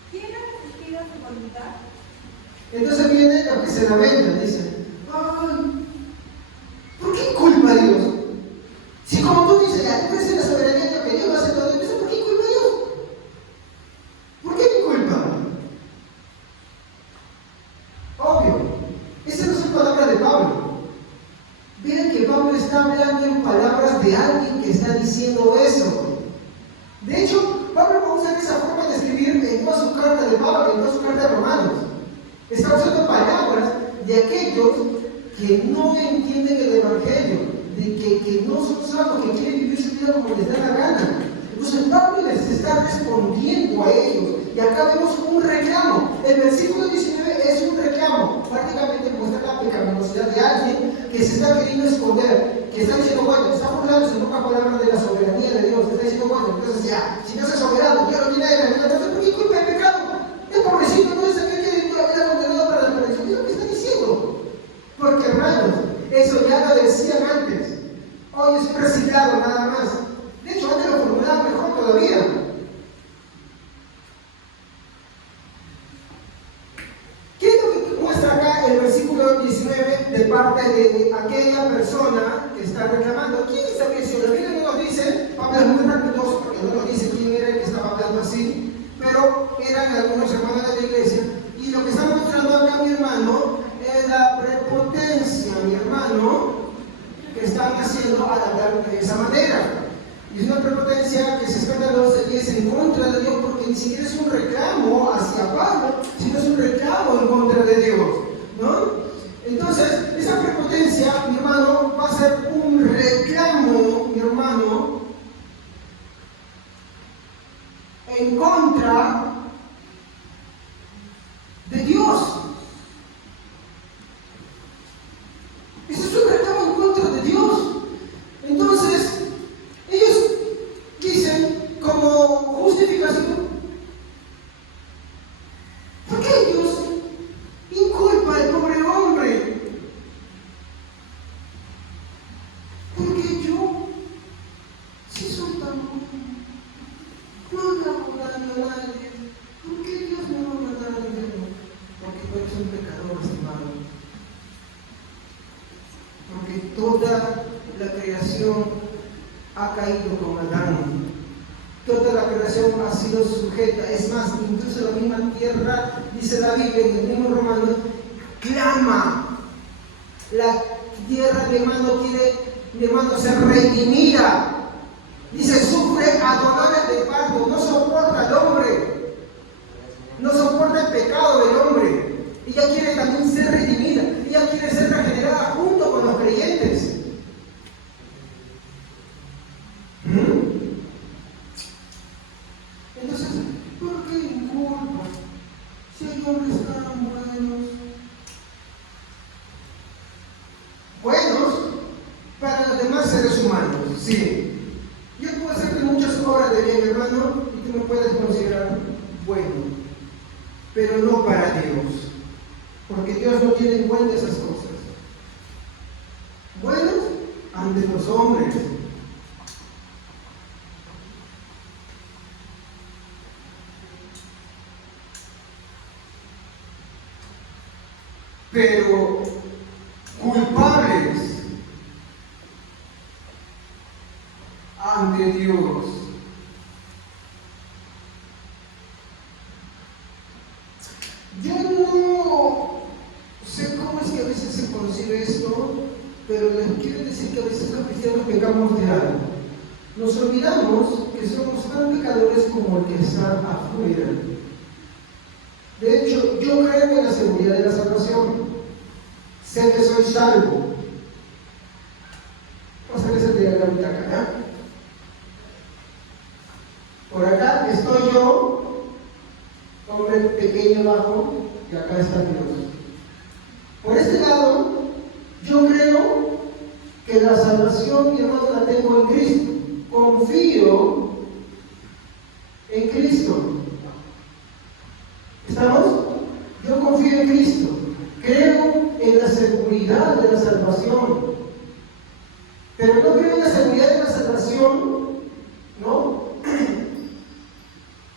¿Quién ha resistido su voluntad? Entonces viene lo que se lamenta, dice, ay, ¿por qué culpa a Dios? Si como tú dices, la tú eres la soberanía de Dios, que Dios lo hace todo, entonces ¿por qué culpa a Dios? ¿Por qué mi culpa? Obvio, esas no son palabras de Pablo. Vean que Pablo está hablando en palabras de alguien que está diciendo eso. De hecho, Pablo va a usar esa forma de escribir en toda su carta de Pablo, en toda su carta de Romanos. Está usando palabras de aquellos que no entienden el Evangelio, de que no son salvos, que quieren vivir su vida como les da la gana. Entonces Pablo les está respondiendo a ellos. Y acá vemos un reclamo. El versículo 19 es un reclamo. Prácticamente muestra la pecaminosidad de alguien que se está queriendo esconder, que está diciendo, bueno, está burlándose en pocas palabras de la soberanía de Dios. Está diciendo, bueno, entonces ya, si Dios es soberano, Dios no tiene de la entonces ¿por qué culpa del pecado? El pobrecito no es aquel que vive la vida condenado para la perdición. Es lo que está diciendo. Porque hermanos, eso ya lo decían antes. Hoy es un reciclado nada más. De hecho, antes lo formulaba mejor todavía. ¿Qué es lo que muestra acá el versículo 19 de parte de aquella persona que está reclamando? ¿Quién sabía si la Biblia no nos dice? Pablo es muy respetuoso porque no nos dice quién era el que estaba hablando así, pero eran algunos hermanos de la iglesia. Y lo que está mostrando acá mi hermano es la prepotencia, mi hermano, que están haciendo al hablar de esa manera. Y es una prepotencia que se escandalosa y es en contra de Dios, porque ni siquiera es un reclamo hacia Pablo, sino es un reclamo en contra de Dios, ¿no? Entonces, esa prepotencia, mi hermano, va a ser un reclamo, mi hermano, en contra de Dios. Ese es un reclamo en contra de Dios. Entonces, ellos dicen como justificación, ¿por qué Dios inculpa al pobre hombre? Porque yo, si soy tan bueno, no le hago daño a nadie, ¿por qué Dios me va a mandar al infierno? Porque tú eres un pecador, estimado. Porque toda la creación ha caído con Adán. Toda la creación ha sido sujeta. Es más, incluso la misma tierra, dice la Biblia en el mismo Romano, clama. La tierra, mi hermano, quiere, mi hermano, ser redimida. Dice, sufre a dolores de parto, no soporta al hombre. No soporta el pecado del hombre. Ella quiere también ser redimida. Ella quiere ser regenerada junto con los creyentes. Entonces, ¿por qué inculpa? Si hay hombres tan buenos. Buenos para los demás seres humanos, sí. Yo puedo hacerte muchas obras de bien, hermano, y tú me puedes considerar bueno, pero no para Dios. Porque Dios no tiene en cuenta esas cosas. Buenos ante los hombres. Pero culpables ante Dios. pero les quiero decir que a veces los cristianos pecamos de algo. Nos olvidamos que somos tan pecadores como el que está afuera. De hecho, yo creo en la seguridad de la salvación. Sé que soy salvo. Vamos a ver ese diagrama acá. Por acá estoy yo, hombre pequeño abajo, y acá está Dios. Por este lado, yo creo que la salvación, mi hermano, la tengo en Cristo. Confío en Cristo. ¿Estamos? Yo confío en Cristo. Creo en la seguridad de la salvación. Pero no creo en la seguridad de la salvación, ¿no?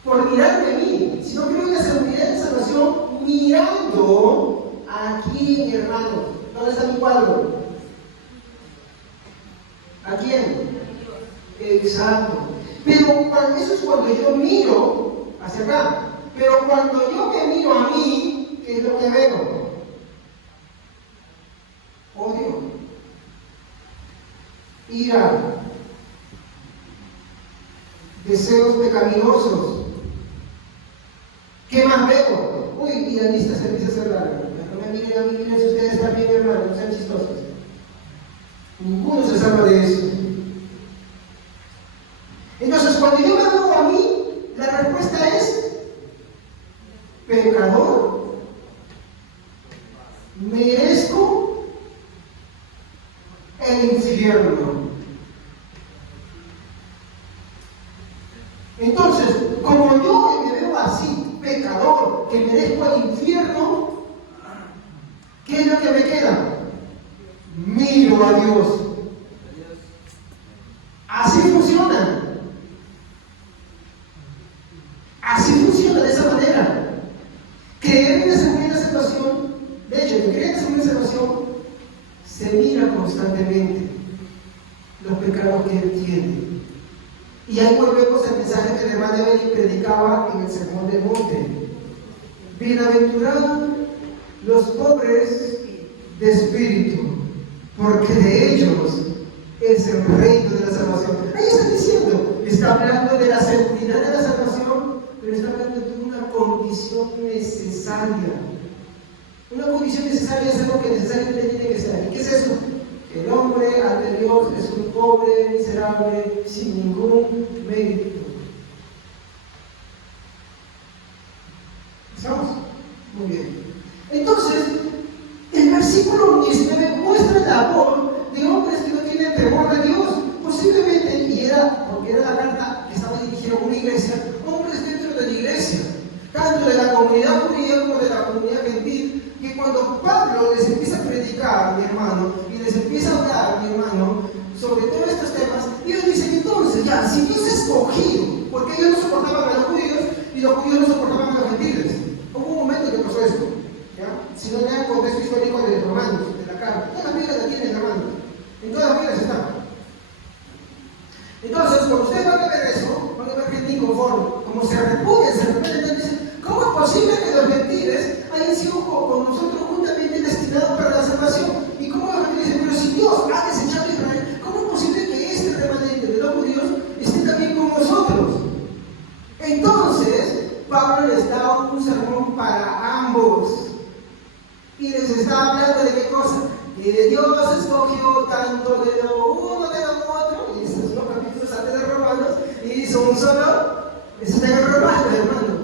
Por mirarme a mí, sino creo en la seguridad de la salvación mirando aquí, mi hermano. ¿Dónde está mi cuadro? ¿A quién? Exacto. Pero eso es cuando yo miro hacia acá. Pero cuando yo me miro a mí, ¿qué es lo que veo? Odio, ira, deseos pecaminosos. ¿Qué más veo? Uy, y la lista se empieza a hacer larga. No me miren a mí, miren si ustedes también, hermano, no sean chistosos. Ninguno se salva de eso. Entonces, cuando yo me veo a mí, la respuesta es pecador. Merezco el infierno. Entonces, como yo me veo así, pecador, que merezco el infierno, ¿qué es lo que me queda? Miro a Dios. Así funciona. Así funciona, de esa manera. Creer en la seguridad de la salvación, de hecho, el que cree en la seguridad de la salvación, se mira constantemente los pecados que él tiene. Y ahí volvemos al mensaje que el hermano Evelyn predicaba en el Sermón del Monte. Bienaventurados los pobres de espíritu, porque de ellos es el reino de la salvación. Ahí está diciendo, está hablando de la seguridad de la salvación, pero está hablando de una condición necesaria. Una condición necesaria es algo que necesariamente tiene que estar. ¿Y qué es eso? Que el hombre ante Dios es un pobre, miserable, sin ningún mérito. ¿Estamos? Muy bien. Entonces, el versículo 19 muestra la labor de hombres que no tienen temor de Dios. Posiblemente, porque era la carta que estaba dirigida a una iglesia, hombres dentro de la iglesia, tanto de la comunidad judía como de la comunidad gentil, que cuando Pablo les empieza a predicar, mi hermano, y les empieza a hablar, mi hermano, sobre todos estos temas, ellos dicen, entonces, ya, si Dios es escogido, porque ellos no soportaban a los judíos y los judíos no soportaban a los gentiles. Hubo un momento que pasó esto, ¿ya? Si no ya el contexto histórico de los romanos, de la carta, todas las Biblias la tienen, hermano, en todas las Biblias está. Entonces, cuando ustedes van a ver eso, van a ver gente inconforme, como se arrepienten, dicen, ¿cómo es posible que los gentiles hayan sido con nosotros juntamente destinados para la salvación? Y cómo los gentiles dicen, pero si Dios ha desechado a Israel, ¿cómo es posible que este remanente de los judíos esté también con nosotros? Entonces, Pablo les da un sermón para ambos. Y les está hablando de qué cosa? Que de Dios escogió tanto de lo uno de lo otro, y estos son los capítulos antes de Romanos, y hizo un solo, eso está en Romanos, hermano.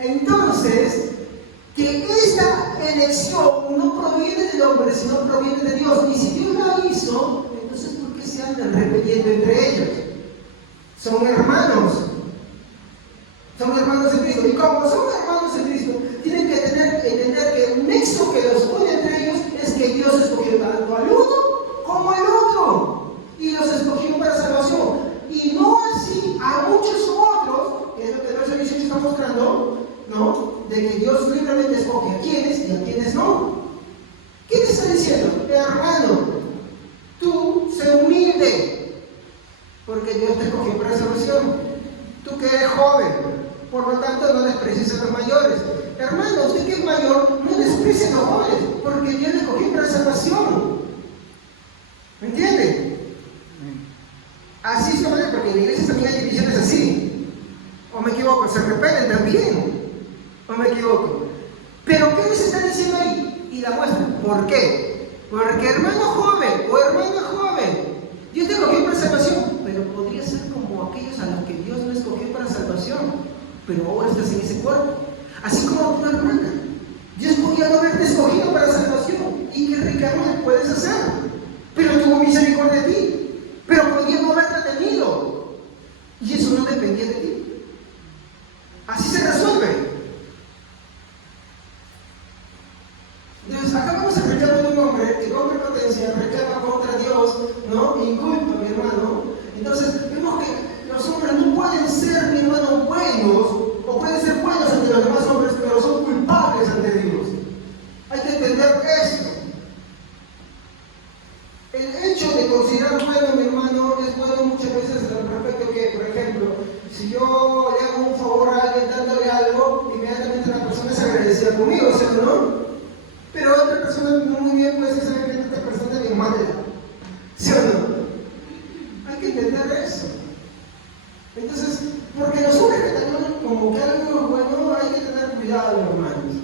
Entonces, que esta elección no proviene del hombre, sino proviene de Dios. Y si Dios la hizo, entonces ¿por qué se andan repeliendo entre ellos? Son hermanos. Son hermanos en Cristo. Y como son hermanos en Cristo, tienen que entender que el nexo que los une entre ellos es que Dios escogió tanto al uno como al otro. Y los escogió para salvación. Y no así a muchos otros, que es lo que el verso 18 está mostrando, ¿no? De que Dios libremente escoge a quienes y a quienes no. ¿Qué te está diciendo? Hermano, tú sé humilde, porque Dios te escogió para salvación. Tú que eres joven, por lo tanto no desprecies a los mayores. Hermano, usted que es mayor, no desprecie a los jóvenes, porque Dios le escogió para salvación. ¿Por qué? Porque hermano joven o hermana joven, Dios te escogió para salvación, pero podría ser como aquellos a los que Dios no escogió para salvación, pero ahora estás en ese cuerpo. Así como tu hermana, Dios podía no haberte escogido para salvación, y qué reclamo le puedes hacer, pero tuvo misericordia de ti, pero podía no haberte tenido, y eso no dependía de ti. Así se resuelve. Entonces, acá vamos a reclamar de un hombre que con prepotencia reclama contra Dios, ¿no? Inculpa, mi hermano. Entonces, vemos que los hombres no pueden ser, mi hermano, buenos, o pueden ser buenos ante los demás hombres, pero son culpables ante Dios. Hay que entender esto. El hecho de considerar bueno, mi hermano, es bueno muchas veces al respecto que, por ejemplo, si yo le hago un favor a alguien dándole algo, inmediatamente la persona es agradecida conmigo, ¿sí o no? Pero otra persona no muy bien puede saber que esta persona es mala, ¿sí o no? Hay que entender eso. Entonces, porque los hombres que tenemos como que algo bueno, hay que tener cuidado, hermanos.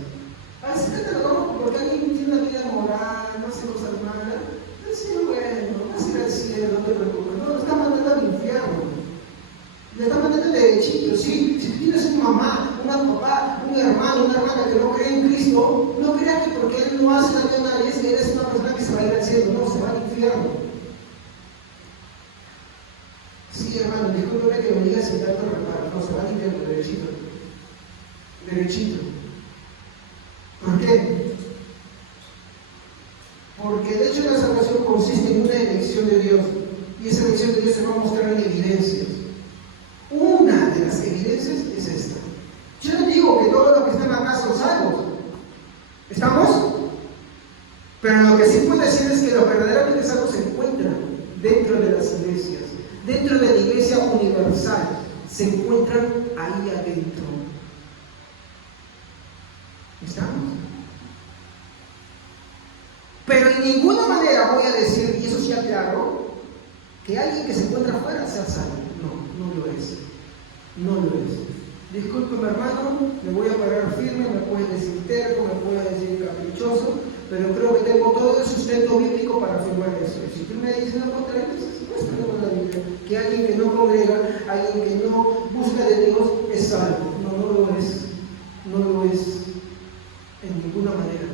A veces que te lo tomo porque alguien tiene una vida moral, no hace cosas malas. Sí, bueno, vas a ir al cielo, no te preocupes. No, lo está mandando al infierno. Le está mandando derechito, sí. Si tú tienes una mamá, un papá, un hermano, una hermana que no cree en Cristo, no creas que porque él no hace daño a nadie, que eres una persona que se va a ir al cielo. No, se va al infierno. Sí, hermano, discúlpeme que me diga sin tanto reparo. No, se va al infierno, derechito. Derechito. ¿Por qué? Porque el hecho de la salvación consiste en una elección de Dios, y esa elección de Dios se va a mostrar en evidencias. Una de las evidencias es esta. Yo no digo que todos los que están acá son salvos. ¿Estamos? Pero lo que sí puedo decir es que los verdaderamente salvos se encuentran dentro de las iglesias, dentro de la iglesia universal, se encuentran ahí adentro. ¿Estamos? Pero en ninguna manera voy a decir, y eso sí aclaro, que alguien que se encuentra afuera sea salvo. No, no lo es. No lo es. Discúlpeme, hermano, me voy a parar firme, me puede decir terco, me puede decir caprichoso, pero creo que tengo todo el sustento bíblico para afirmar eso. Y si tú me dices lo contrario, entonces no está en la Biblia. Que alguien que no congrega, alguien que no busca de Dios es salvo. No, no lo es. No lo es. En ninguna manera.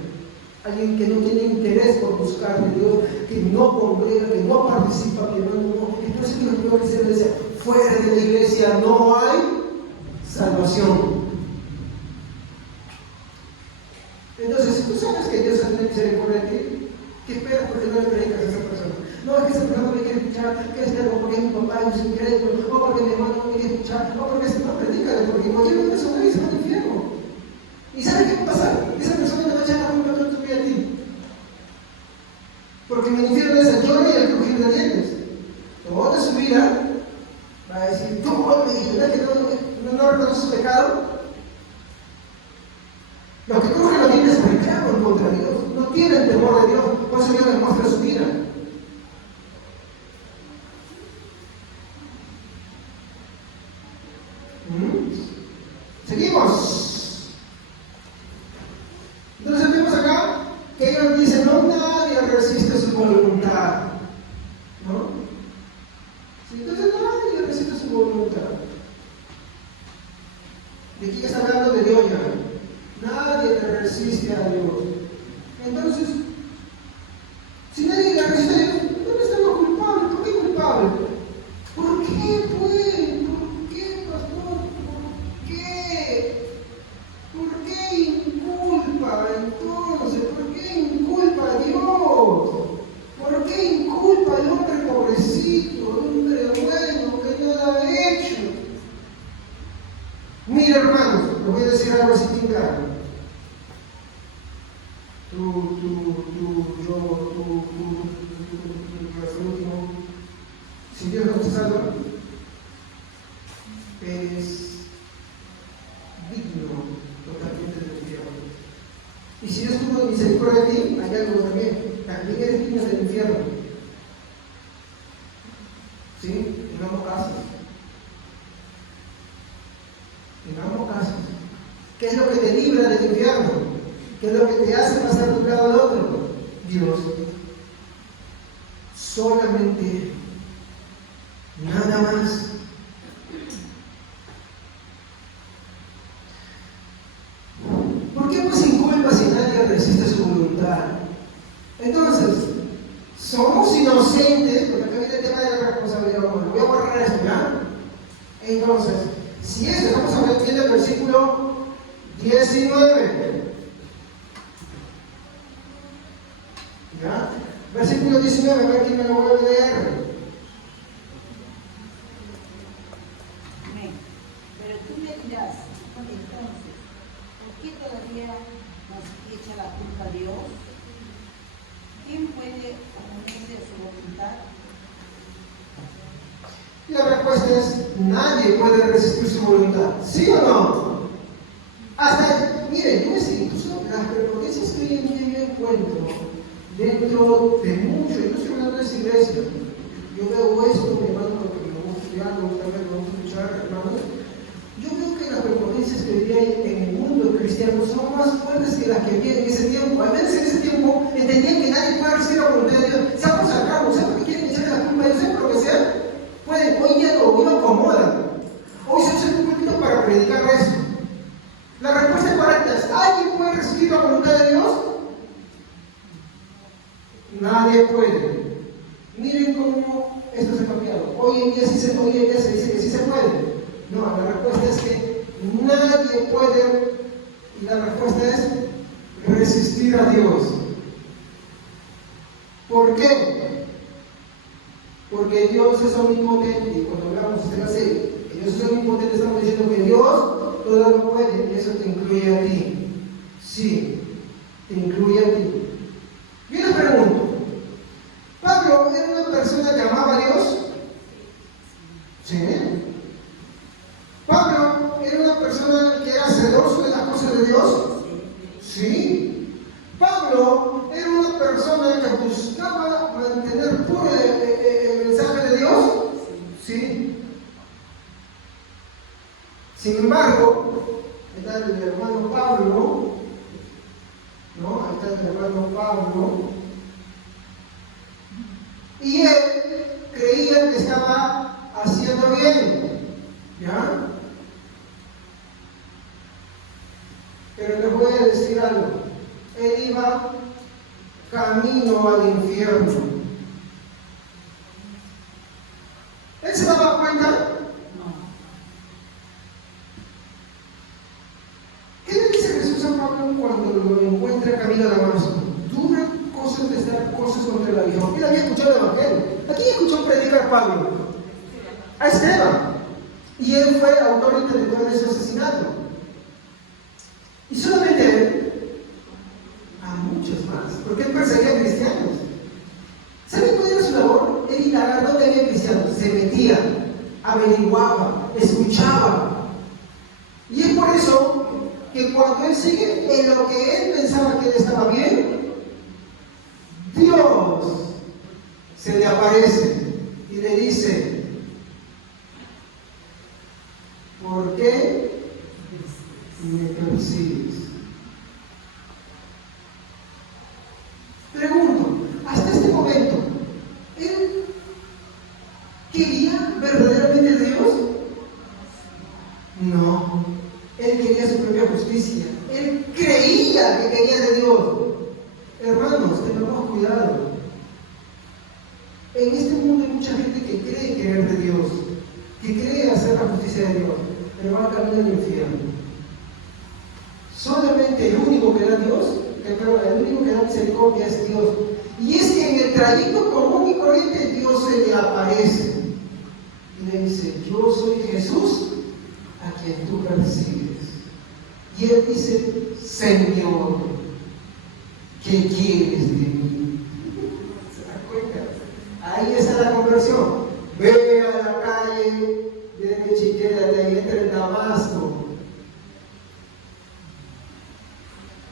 Alguien que no tiene interés por buscar de Dios, que no congrega, que no participa, que no. Entonces lo primero que se dice, fuera de la iglesia no hay salvación. Entonces, si tú sabes que Dios tiene misericordia de ti, ¿qué esperas porque no le predicas a esa persona? No, es que esa persona no me quiere escuchar, que es que porque es mi papá es un incrédulo, o porque mi hermano no me quiere escuchar, o porque no predícale, porque cualquier persona dice, no te infierno. ¿Y sabes qué va a pasar? Esa persona te va a echar la culpa toda tu vida a ti. Porque en el infierno es el lloro y el crujir de dientes. Toda su vida va a decir, tú, ¿verdad que no reconoces su pecado? Los que crujen los dientes reclaman contra Dios, no tienen temor de Dios, por eso Dios les muestra su vida. Seguimos. Entonces vemos acá que ellos dicen, no, nadie resiste su voluntad. ¿No? Sí, entonces nadie resiste su voluntad. ¿De quién está hablando? De Dios ya. Nadie le resiste a Dios. Entonces, si nadie le resiste a Dios, ¿dónde está lo culpable? ¿Por qué culpable? ¿Por qué, pues? ¿Por qué, pastor? ¿Por qué? ¿Por qué inculpa entonces? ¿Por qué inculpa a Dios? ¿Por qué inculpa al hombre pobrecito, al hombre bueno que no lo ha hecho? Mira, hermanos, les voy a decir algo así bien claro. Si Dios no te salva, eres digno totalmente del infierno. Y si Dios tuvo misericordia de ti, hay algo también eres digno del infierno. ¿Sí? En ambos casos. En ambos casos. ¿Qué es lo que te libra del infierno? ¿Qué es lo que te hace pasar de un lado al otro? Dios. Solamente, nada más. ¿Por qué pues inculpa si nadie resiste su voluntad? Entonces, somos inocentes, porque acá viene el tema de la responsabilidad. Bueno, voy a borrar esto, ¿ya? Entonces, si es, estamos viendo el versículo 19. ¿Ya? Versículo 19, a ver quién me lo voy a leer. Amén. Pero tú me dirás, entonces, ¿por qué todavía nos echa la culpa a Dios? ¿Quién puede oponerse a su voluntad? La respuesta es, nadie puede resistir su voluntad. ¿Sí o no? Hasta, miren, yo me sé, incluso las prepotencias que hoy en día yo encuentro dentro de mucho, yo no estoy hablando de esa iglesia. Yo veo esto, mi hermano, porque me gusta estudiar, me gusta ver, me gusta escuchar, hermanos. Yo veo que las prepotencias que hoy día hay en el mundo cristiano son más fuertes que las que había en ese tiempo. Al menos en ese tiempo entendían que nadie puede recibir la voluntad de Dios. Seamos sacados, ¿saben por qué quieren echarle la culpa a Dios? ¿Saben por lo que sea? Pueden, hoy ya lo acomodan. Hoy se usa un púlpito para predicar eso. La respuesta correcta es, ¿alguien puede recibir la voluntad de Dios? Nadie puede. Miren cómo esto se ha cambiado. Hoy en día se dice que sí se puede. No, la respuesta es que nadie puede, y la respuesta es resistir a Dios. ¿Por qué? Porque Dios es omnipotente, y cuando hablamos de la serie, que Dios es omnipotente, estamos diciendo que Dios todo lo puede, y eso te incluye a ti. Sí, te incluye a ti. Yo les pregunto, ¿Pablo era una persona que amaba a Dios? Sí. ¿Pablo era una persona que era celoso de las cosas de Dios? Sí. ¿Pablo era una persona que buscaba mantener puro el mensaje de Dios? Sí. Sin embargo, está el hermano Pablo, ¿no? Ahí está el hermano Pablo, y él creía que estaba haciendo bien, ¿ya? Pero les voy a decir algo, él iba camino al infierno. ¿Él se daba cuenta? No. ¿Qué le dice Jesús a Pablo cuando lo encuentra camino a Damasco? Dura cosas de estar cosas contra la vida. Él había escuchado el Evangelio. ¿A quién escuchó predicar Pablo? A Esteban. Y él fue autor intelectual de su asesinato. Y solamente él, a muchos más, porque él perseguía a cristianos. ¿Saben cuál era su labor? Él indagaba dónde había cristianos. Se metía, averiguaba, escuchaba. Y es por eso que cuando él sigue en lo que él pensaba que él estaba bien, Dios se le aparece y le dice, ¿por qué me persigues? Pregunto, hasta este momento, ¿él quería verdaderamente a Dios? No, él quería su propia justicia, él creía que quería de Dios. Hermanos, tengamos cuidado. En este mundo hay mucha gente que cree querer de Dios, que cree hacer la justicia de Dios, pero va camino al infierno. Solamente el único que da Dios, el único que da misericordia es Dios. Y es que en el trayecto común y corriente Dios se le aparece y le dice, yo soy Jesús a quien tú persigues. Y él dice, Señor, ¿qué quieres de mí? ¿Se dan cuenta? Ahí está la conversión. Ve a la calle de Chiquera, de ahí entra en Damasco.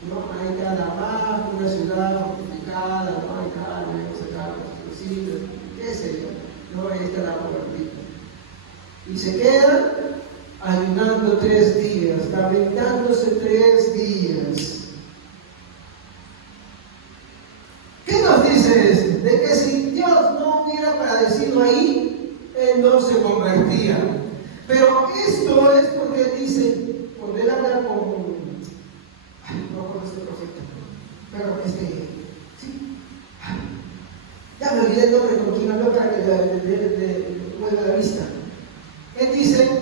No, ahí está Damasco, una ciudad fortificada, no hay carne, no se carne, explosivos, qué sé yo. No, ahí está la convertida. Y se queda ayunando 3 días, lamentándose 3 días. ¿Qué entonces de que si Dios no hubiera agradecido ahí, él no se convertía. Pero esto es porque dice, cuando él habla con, no con este profeta, pero sí, ya me olvidé el nombre con quien habló para que le vuelva la vista. Él dice,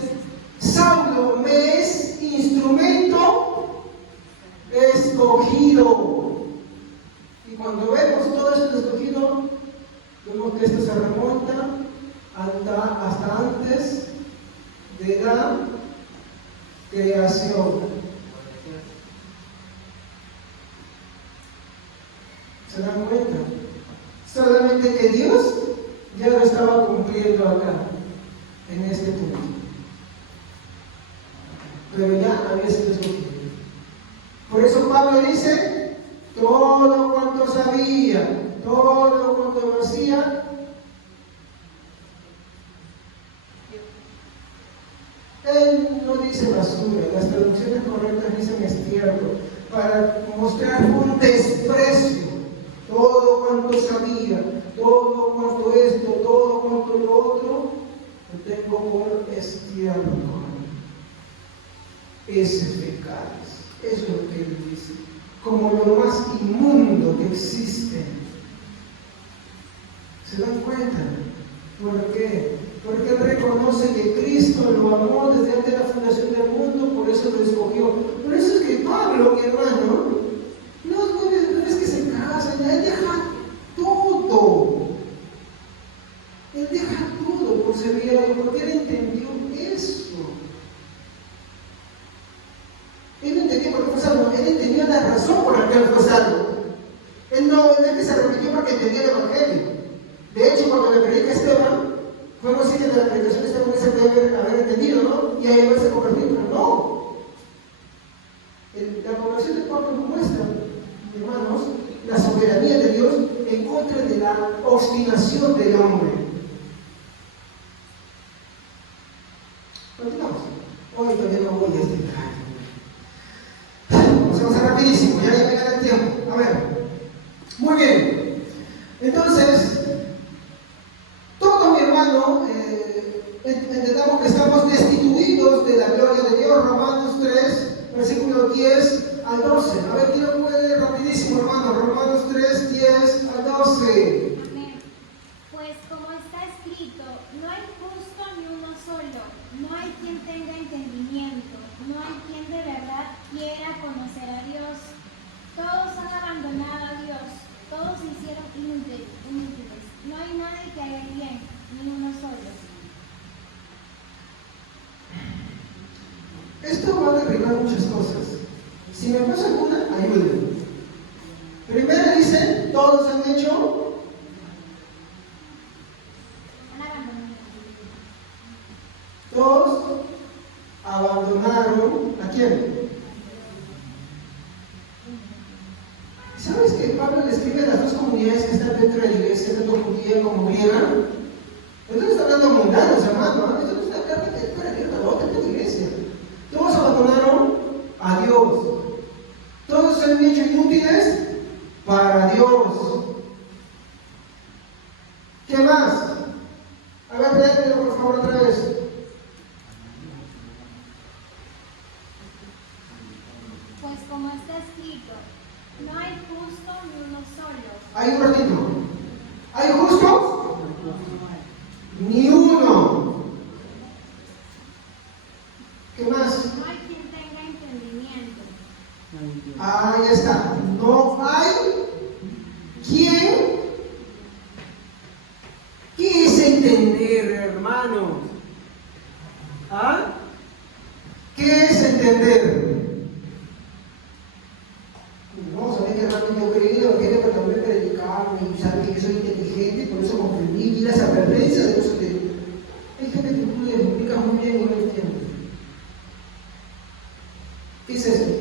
Saulo me es instrumento escogido. Y cuando vemos todo esto escogido, vemos que esto se remonta hasta antes de la creación. ¿Se dan cuenta? Solamente que Dios ya lo estaba cumpliendo acá, en este punto. Pero ya había sido escogido. Por eso Pablo dice, todo cuanto sabía, todo cuanto lo hacía, él no dice basura, las traducciones correctas dicen estiércol, para mostrar un desprecio. Todo cuanto sabía, todo cuanto esto, todo cuanto lo otro, lo tengo por estiércol. Ese pecado, eso es lo que él dice, como lo más inmundo que existe. ¿Se dan cuenta? ¿Por qué? Porque él reconoce que Cristo lo amó desde antes de la fundación del mundo, por eso lo escogió. Por eso es que Pablo, mi hermano, no es que se casa, él deja todo. Él deja todo por servir a Dios, porque él entendió eso. Él no entendió por qué fue salvo, él entendió la razón por la que él fue salvo. Él no es que se arrepintió porque entendía el Evangelio. De hecho, cuando le predica a Esteban, fue consciente de la predicación de Esteban que se puede haber entendido, ¿no? Y ahí haberse convertido, pero no. La conversión de Pablo muestra, hermanos, la soberanía de Dios en contra de la obstinación del hombre. Continuamos. Hoy todavía no voy a este traje. Vamos a rapidísimo, ya me gana el tiempo. A ver. Muy bien. Entonces, todo, mi hermano, entendamos que estamos destituidos de la gloria de Dios. Romanos 3, versículo 10 al 12. A ver, quiero poner rapidísimo, hermano. Romanos 3, 10 al 12. Amén. Pues como está escrito, no hay justo ni uno solo, no hay quien tenga entendimiento, no hay quien de verdad quiera conocer a Dios. Todos han abandonado a Dios, todos se hicieron inútiles. No hay nadie que haga bien, ni uno solo. Esto va a derribar muchas cosas. Si me pasa alguna, ayúdenme. Primero dice, todos han hecho. Han abandonado. Todos abandonaron. ¿A quién? ¿Sabes que Pablo le escribe a las dos comunidades que están dentro de la iglesia, tanto judía como griega? Esto no está hablando mundanos, hermano. Esto no es una carta que para que la otra es la iglesia. Todos abandonaron a Dios. Todos se han hecho inútiles para Dios. ¿Qué más? A ver, léetelo por favor otra vez. Pues como está escrito, no hay justo ni uno solo. Hay un ratito. ¿Hay justos? Ni uno. ¿Qué más? No hay quien tenga entendimiento. Ahí está. No hay quien. ¿Qué es entender, hermano? ¿Ah? ¿Qué es entender? No, saben que realmente yo creí lo que era también predicarme y saben que yo soy inteligente, por eso comprendí, vi las advertencias de los que. Hay gente que tú le explicas muy bien y no entiende. ¿Qué es esto?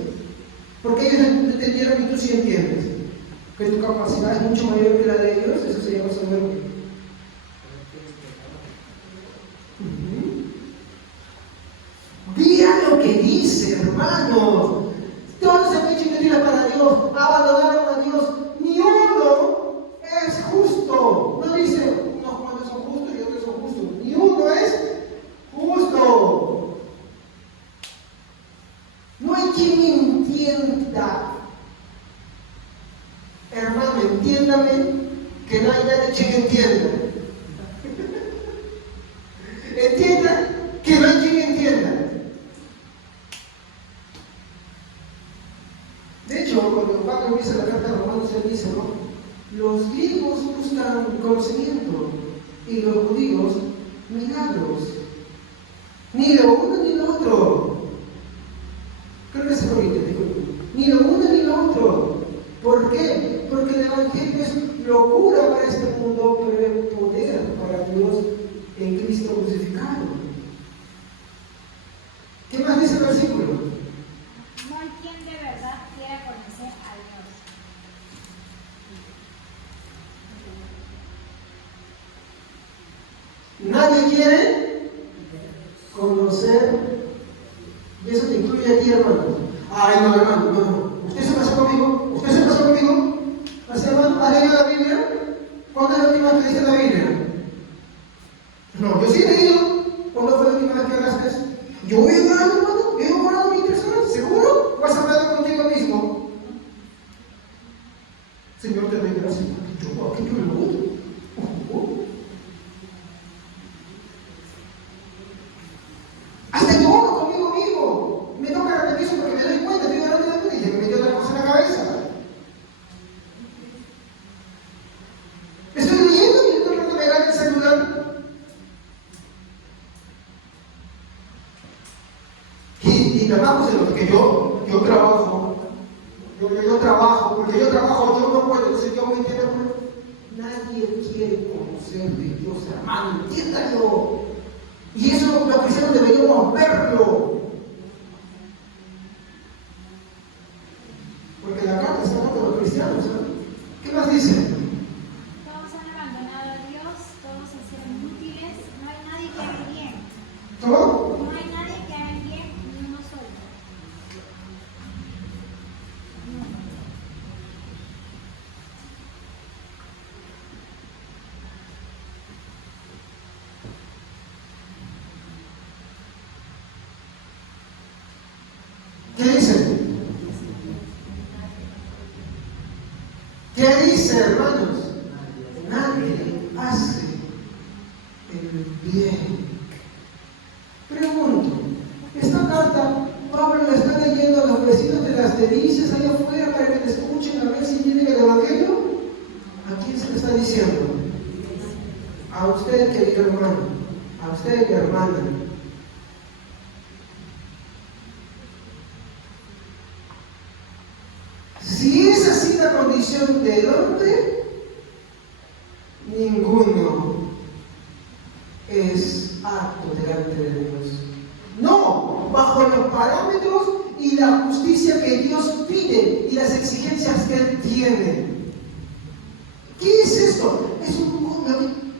Porque ellos no entendieron y tú sí entiendes. Que tu capacidad es mucho mayor que la de ellos, eso se llama soberbia. Mira lo que dice, hermano. Todos se han hecho inútiles para Dios, abandonaron a Dios. Ni uno es que no hay nadie quien entienda. Entiendan que no hay quien entienda. De hecho, cuando Pablo empieza la carta a Romanos, él dice, ¿no? Los griegos buscan conocimiento y los judíos milagros. Ni lo uno ni lo otro. Creo que se lo disculpe. Ni lo uno ni lo otro. ¿Por qué? Porque el Evangelio es locura para este mundo, pero es poder para Dios en Cristo crucificado. ¿Qué más dice el versículo? No hay quien de verdad quiera conocer a Dios. Nadie quiere conocer, y eso te incluye a ti, hermano. Ay, no, hermano, no. ¿Usted se pasó conmigo? ¿Usted se pasó conmigo? ¿Así, hermano? ¿Has leído la Biblia? ¿Cuándo es la última vez que leíste la Biblia? No, yo sí he leído. ¿Cuándo fue la última vez que hablaste? Yo he orado, hermano. He orado a mi persona. ¿Seguro? ¿O has hablado contigo mismo? Señor, te doy gracias porque yo lo otro. Hasta yo oro conmigo mismo. Me toca repetir eso porque me doy cuenta. Estoy orando de la Biblia y me metió otra cosa en la cabeza. Estoy leyendo y estoy tratando de pegar el celular. Y trabajo en lo que yo trabajo. Yo trabajo, porque yo trabajo, yo no puedo. Entonces yo me entiendo. Nadie quiere conocer de Dios, hermano. Entiéndalo. Y eso los cristianos deberíamos verlo. Porque la carta está hablando de los cristianos, ¿sabes? ¿Qué más dice? Todos han abandonado a Dios, todos han sido inútiles, no hay nadie que haga el bien. ¿Cómo? No hay nadie que haga el bien, ni uno solo. ¿Qué dice? ¿Qué dice, hermanos? Nadie hace el bien. Pregunto, esta carta Pablo la está leyendo a los vecinos de las delicias allá afuera para que le escuchen a ver si tienen el Evangelio. ¿A quién se le está diciendo? A usted, querido hermano, a usted, mi hermana. Si es así la condición del hombre, ninguno es apto delante de Dios. No, bajo los parámetros y la justicia que Dios pide y las exigencias que Él tiene. ¿Qué es esto? Es un golpe.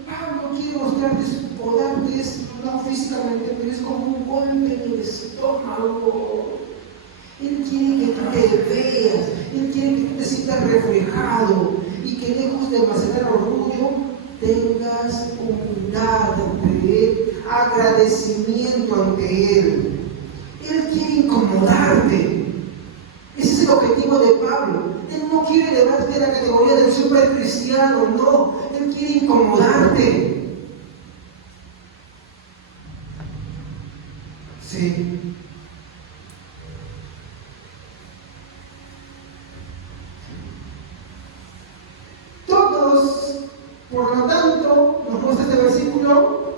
Pablo quiere mostrarte su poder, no físicamente, pero es como un golpe en el estómago. Él quiere que tú te veas, Él quiere que tú te sientas reflejado y que lejos de almacenar orgullo, tengas humildad ante Él, agradecimiento ante Él. Él quiere incomodarte. Ese es el objetivo de Pablo. Él no quiere elevarte a la categoría del supercristiano, no. Él quiere incomodarte. Sí. Todos, por lo tanto, nos muestra este versículo.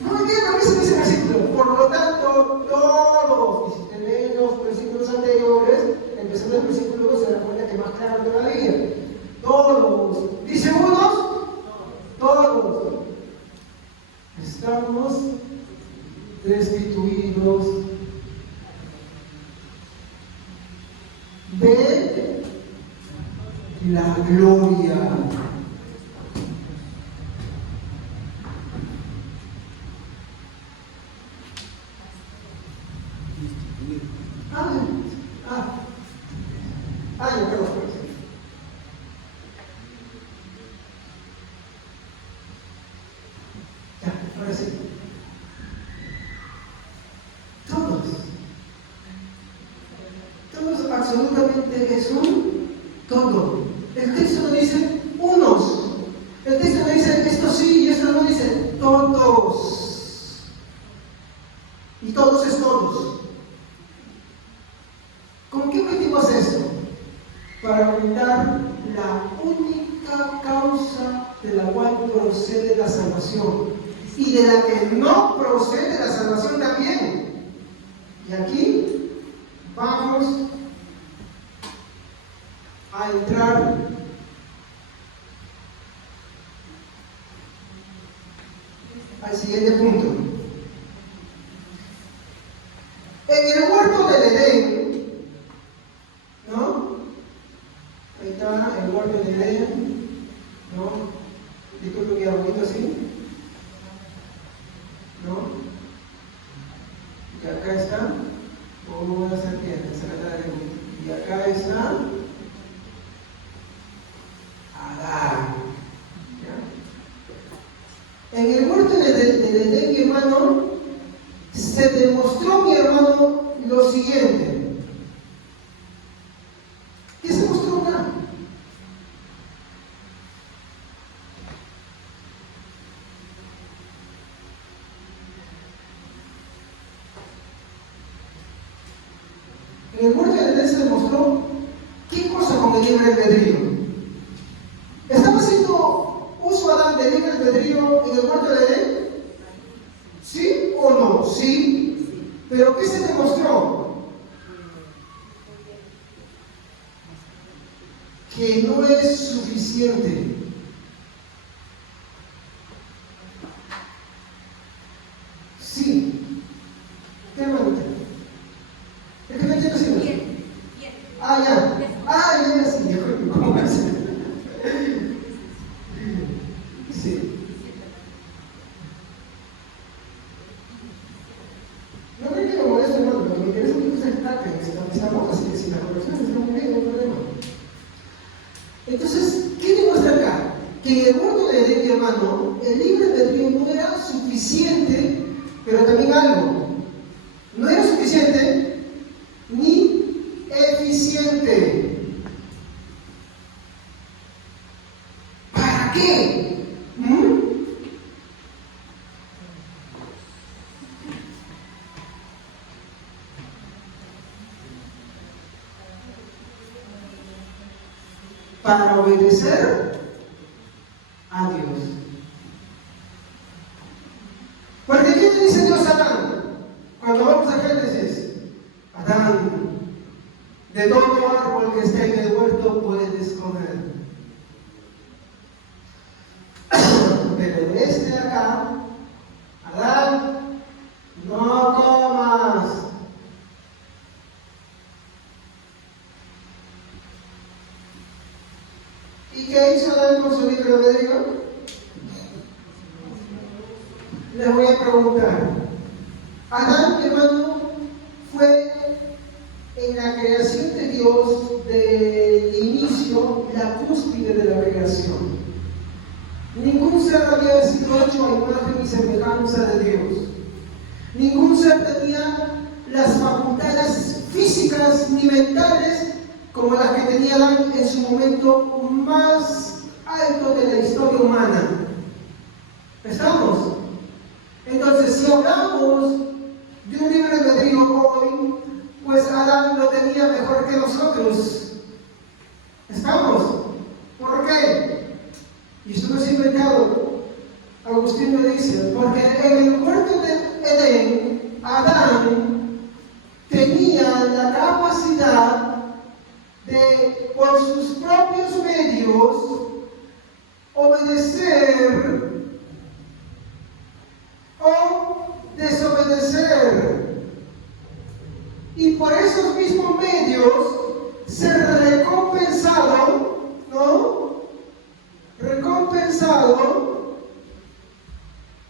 Muy bien, a mí se me dice el versículo. Por lo tanto, todos, y si te leen los versículos anteriores, empezando el versículo 2, se da cuenta que más claro todavía. Todos, dice unos, todos, estamos destituidos de la gloria. Ya, perdón. Ya, ahora sí. Todos absolutamente es un todo. El texto no dice unos. El texto no dice esto sí y esto no, dice todos. Y todos es todos. ¿Con qué objetivo es esto? Para brindar la única causa de la cual procede la salvación y de la que no procede la salvación también. Y aquí vamos a entrar al siguiente punto. En el huerto del Edén, ¿no? Ahí está el huerto del Edén, ¿no? Disculpe que bonito así, ¿no? Y acá está, una serpiente, y acá está Adán. ¿Ya? En el huerto del Edén, mi hermano, se demostró, mi hermano, lo siguiente. ¿Qué se mostró acá? En el huerto del Edén se demostró qué cosa con el libre albedrío. ¿Estaba haciendo uso Adán del libre albedrío en el huerto del Edén? ¿Sí o no? Sí. ¿Pero qué se demostró? Que no es suficiente. Sí. ¿Qué hermanita? Es que no entiendo si no. Ah, ya. Ah, ya, sí, ya. ¿Cómo es? Sí. No me quedo molesto, hermano, lo que me interesa es que ustedes destaquen esta nota, así que si las conversaciones están muy bien, no hay problema. Entonces, ¿qué demuestra acá? Que en el huerto de Edén, mi hermano, el libre albedrío no era suficiente, pero también algo. No era suficiente ni eficiente. ¿Para qué? Para obedecer a Dios. Porque ¿qué le dice Dios a Adán? Cuando vamos a Génesis, Adán, de todo árbol que está en el huerto puedes comer. Pero de este de acá, Adán, no comas. ¿Y qué hizo Adán con su libre albedrío? Les voy a preguntar. Adán, mi hermano, fue en la creación de Dios del inicio la cúspide de la creación. Ningún ser había sido hecho a imagen y semejanza de Dios. Ningún ser tenía las facultades físicas ni mentales como las que tenía Adán en su momento más alto de la historia humana. ¿Estamos? Entonces, si hablamos de un libre albedrío hoy, pues Adán lo tenía mejor que nosotros. ¿Estamos? ¿Por qué? Y esto no es inventado. Agustín lo dice, porque en el huerto de Edén, Adán tenía la capacidad de, por sus propios medios, obedecer o desobedecer. Y por esos mismos medios ser recompensado, ¿no? Recompensado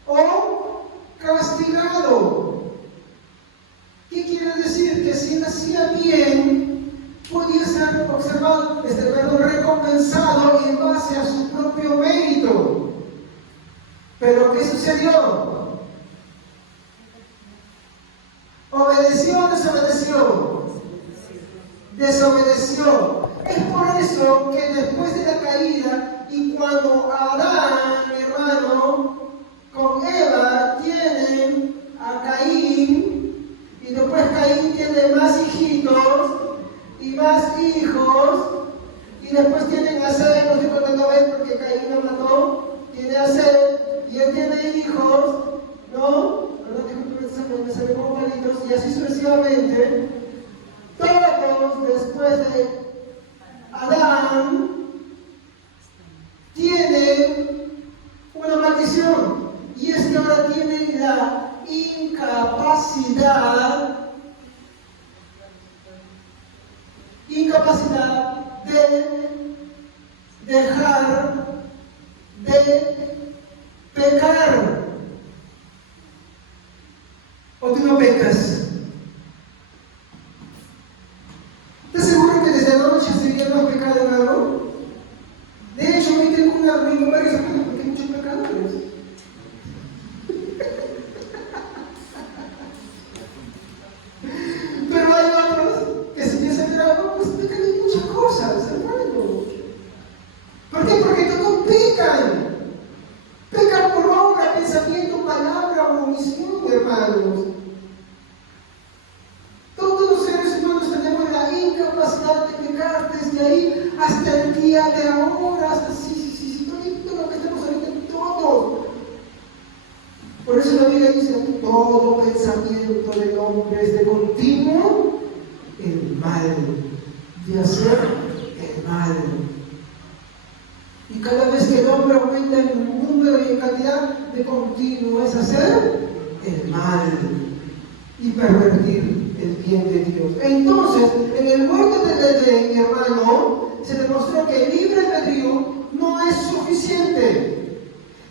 o castigado. ¿Qué quiere decir? Que si nacía bien, podía ser observado, recompensado en base a su propio mérito. Pero ¿qué sucedió? ¿Obedeció o desobedeció? Desobedeció. Es por eso que después de la caída y cuando Adán, mi hermano, con Eva tienen a Caín, y después Caín tiene más hijitos y más hijos, y después tienen a Seth, no sé cuándo lo ven porque Caín lo mató, tiene a Seth, y él tiene hijos, ¿no? Me salen como palitos, y así sucesivamente. Todos después de Adán tienen una maldición, y es que ahora tienen la incapacidad de dejar de pecar. ¿O tú no pecas? ¿Estás seguro que desde anoche sería no pecado en algo? De hecho, hoy tengo un amigo que dice, porque hay muchos pecadores. Pero hay otros que si piensan que algo, pues pecan en muchas cosas, hermano. ¿Por qué? Porque todos pecan. Pecan por obra, pensamiento, palabra o omisión, hermanos. Todos los seres humanos tenemos la incapacidad de pecar desde ahí hasta el día de ahora, hasta todo lo que estamos ahorita, todos. Por eso la Biblia dice, todo pensamiento del hombre es de continuo el mal, de hacer el mal. Y cada vez que el hombre aumenta en número y en cantidad, de continuo es hacer el mal y pervertir el bien de Dios. Entonces, en el huerto del Edén, mi hermano, se demostró que el libre albedrío no es suficiente.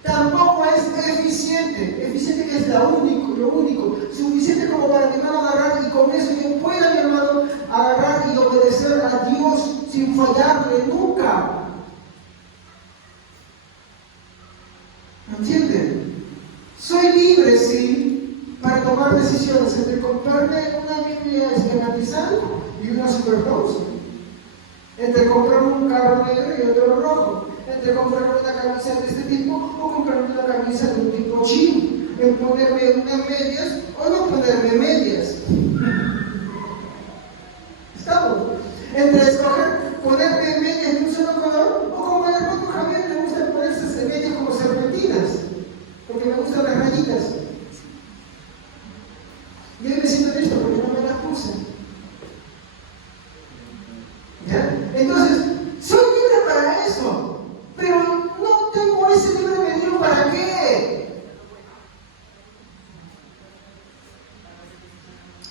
Tampoco es eficiente. Eficiente que es lo único. Suficiente como para que van a agarrar y con eso yo pueda, mi hermano, agarrar y obedecer a Dios sin fallarle nunca. ¿Entienden? Soy libre, sí, para tomar decisiones entre comprarme una Biblia esquematizada y una Superhouse, entre comprarme un carro negro y otro rojo, entre comprarme una camisa de este tipo o comprarme una camisa de un tipo chino, en ponerme unas medias o no ponerme medias. ¿Estamos? Entre escoger ponerme medias de un solo color o como el hermano Javier le gusta ponerse medias como serpentinas, porque me gustan las rayitas. Y hoy me siento listo porque no me las puse. ¿Ya? Entonces, soy libre para eso, pero no tengo ese libre albedrío ¿para qué?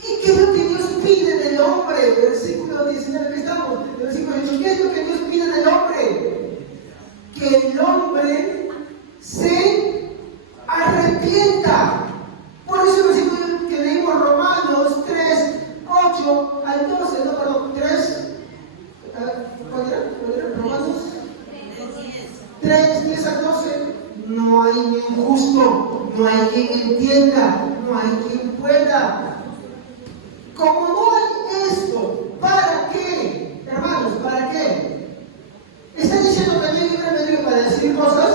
¿Y qué es lo que Dios pide del hombre? Versículo 19 que estamos, versículo 18. ¿Qué es lo que Dios pide del hombre? Que el hombre se arrepienta. Por eso el versículo que leímos Romanos 3, 8 al 12, no, perdón, 3, ¿cuál era? Romanos 3, 10 al 12. No hay ni un justo, no hay quien entienda, no hay quien pueda. Como no hay esto, ¿para qué? Hermanos, ¿para qué? ¿Está diciendo que yo libre albedrío para decir cosas?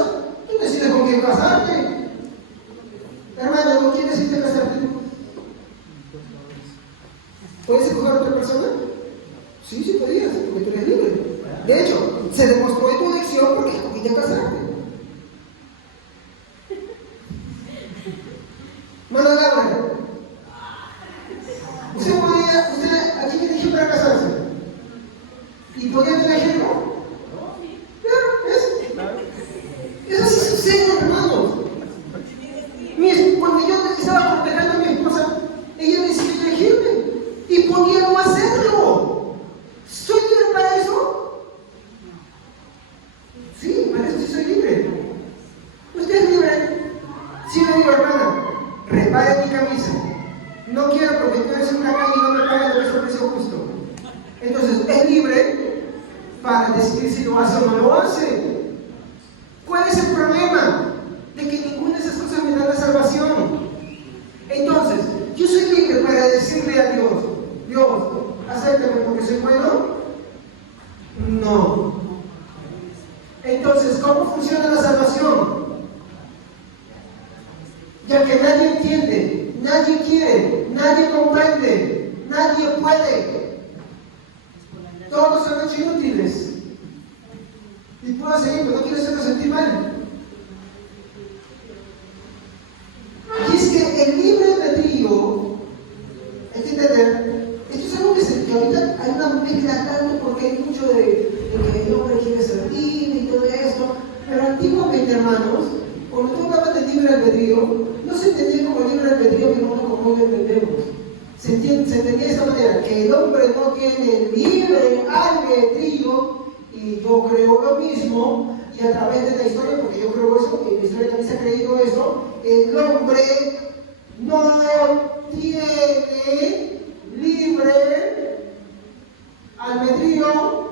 Tú decides con quién casarte. Hermano, ¿con quién decidiste casarte? ¿Puedes escoger a otra persona? Sí, podías, porque tú eres libre. De hecho, se demostró en tu elección porque escogiste casarte. Mano Laura, usted aquí tiene eligió para casarse. ¿Y podía elegirlo? Claro, eso sí sucede, hermanos. Cuando yo estaba cortejando a mi esposa, ella decidió elegirme y podía no hacerlo. ¿Soy libre para eso? Sí, para eso sí soy libre. ¿Usted es libre? Sí, le digo, hermana, repare mi camisa. No quiero porque tú eres una calle y no me pagan lo que es un precio justo. Entonces, es libre para decidir si lo hace o no lo hace. ¿Cuál es el problema? De que ninguna de esas cosas me da la salvación. Entonces, yo soy libre para decirle a Dios, Dios, acéptame porque soy bueno. No. Entonces, ¿cómo funciona la salvación? Ya que nadie entiende, nadie quiere, nadie comprende, nadie puede. Todos se han hecho inútiles. Y puedo seguir, pero no quiero hacerlo sentir mal. Y es que el libre albedrío, hay que entender, esto es algo que ahorita hay una mezcla tanto porque hay mucho de que el hombre quiere ser libre y todo esto, pero antiguamente, hermanos, cuando tú hablabas de libre albedrío, no se entendía como libre albedrío que nosotros como hoy lo entendemos. Se entendía de esta manera, que el hombre no tiene libre albedrío, y yo creo lo mismo, y a través de la historia, porque yo creo eso, y en la historia también se ha creído eso, el hombre no tiene libre albedrío.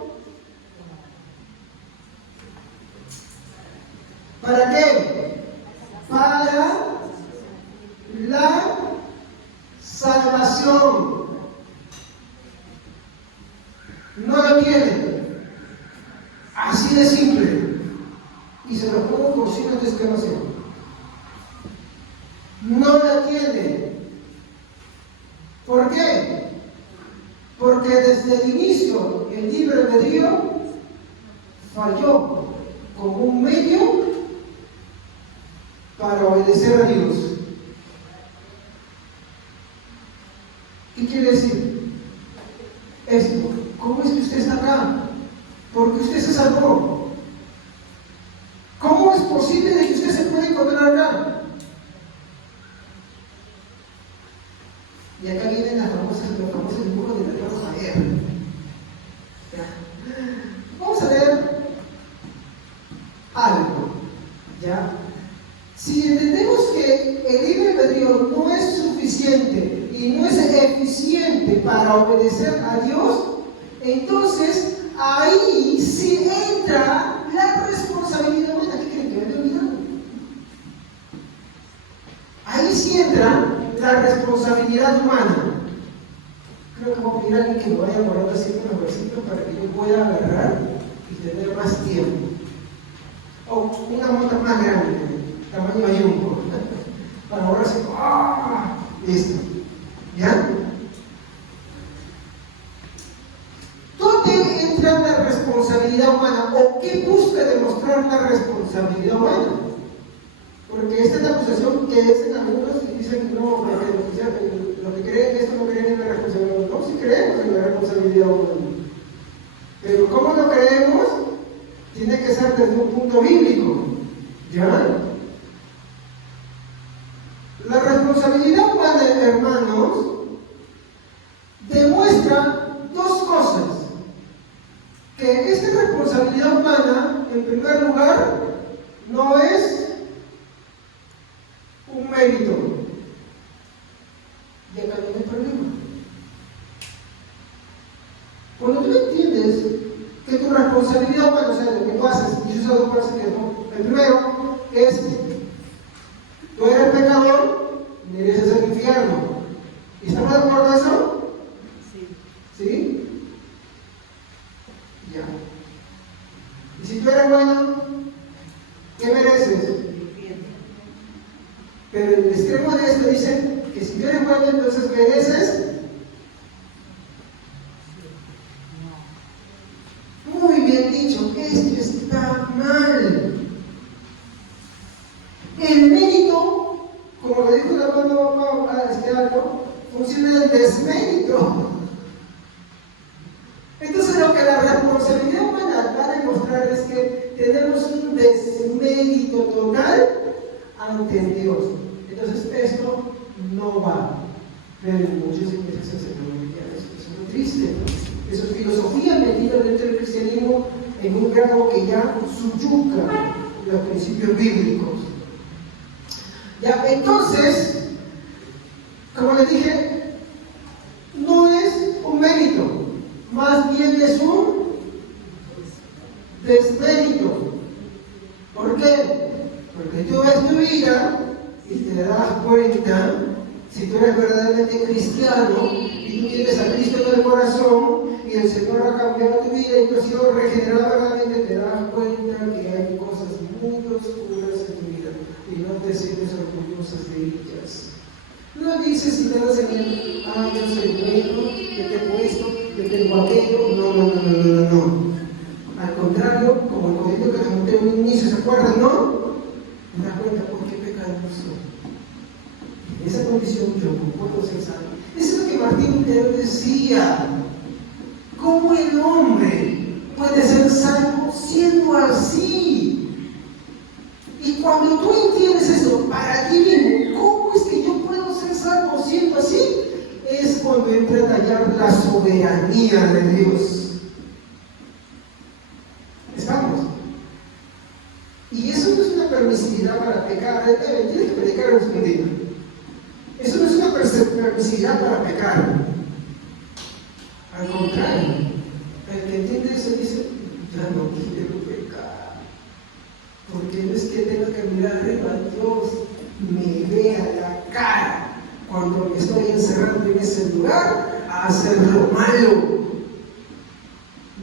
¿Para qué? Para la salvación. No lo tiene. Así de simple. Y se lo pongo con signos de exclamación. No la tiene. ¿Por qué? Porque desde el inicio el libre albedrío falló como un medio para obedecer a Dios. ¿Qué quiere decir? Esto, ¿cómo es que usted está acá? Porque usted se salvó. ¿Cómo es posible de que usted se pueda encontrar acá? Y acá vienen los famosos dibujos del hermano Javier. Vamos a ver algo, ¿ya? Si entendemos que el libre albedrío no es suficiente y no es eficiente para obedecer a Dios, entonces ahí sí entra la responsabilidad humana. ¿Qué creen que me había olvidado? Ahí sí entra la responsabilidad humana. Creo que voy a pedir a alguien que me vaya guardando siempre los versículos para que yo pueda agarrar y tener más tiempo. O una monta más grande, tamaño ayunco, para ahorrarse. ¡Ah! Listo. ¿Ya? ¿Dónde entra la responsabilidad humana? ¿O qué busca demostrar la responsabilidad humana? Porque esta es la acusación que dicen algunos y dicen que no, lo que creen esto no creen en la responsabilidad humana. No, sí creemos en la responsabilidad humana. Pero ¿cómo lo creemos? Tiene que ser desde un punto bíblico. ¿Ya? La responsabilidad humana, hermanos, demuestra dos cosas. Que esta responsabilidad humana, en primer lugar, no es un mérito. Y acá viene el problema. Cuando tú entiendes que tu responsabilidad humana, o sea, lo que tú haces, y eso es algo para que no. El primero es, tú eres pecador, mereces el infierno. ¿Estamos de acuerdo en eso? Sí. ¿Sí? Ya. Y si tú eres bueno, ¿qué mereces? Pero el extremo de esto dice que si tú eres bueno, entonces mereces. Muy bien dicho, esto está mal. El mérito, como lo dijo el hermano Alto, funciona en desmérito. Entonces lo que la responsabilidad humana va a demostrar es que tenemos un desmérito total ante Dios. Entonces esto no va. Pero en muchas iglesias se comunica eso. Es muy triste. Eso es filosofía metida dentro del cristianismo en un grado que ya subyuga los principios bíblicos. Ya, entonces, como les dije, no es un mérito, más bien es un desmérito. ¿Por qué? Porque tú ves tu vida y te das cuenta, si tú eres verdaderamente cristiano y tú tienes a Cristo en el corazón y y el Señor ha cambiado tu vida y tú has sido regenerado verdaderamente, te das cuenta que hay cosas muy oscuras en tu vida y no te sientes orgullosas de ellas. No dices si te das en el, yo soy bueno, yo tengo esto, yo tengo aquello. No. Al contrario, como el código que les monté en un inicio, ¿se acuerdan, no? Me das cuenta por qué pecador soy. En esa condición yo no puedo ser salvo. Eso es lo que Martín Lutero decía. ¿Cómo el hombre puede ser salvo siendo así? Y cuando tú entiendes eso para ti mismo, ¿cómo es que yo puedo ser salvo siendo así? Es cuando entra a tallar la soberanía de Dios. ¿Estamos? Y eso no es una permisividad para pecar. Tienes que predicar en su día. Eso no es una permisividad para pecar. Al contrario, el que entiende eso dice, ya no quiero pecar. Porque no es que tenga que mirar arriba, Dios me ve a la cara cuando me estoy encerrando en ese lugar a hacer lo malo.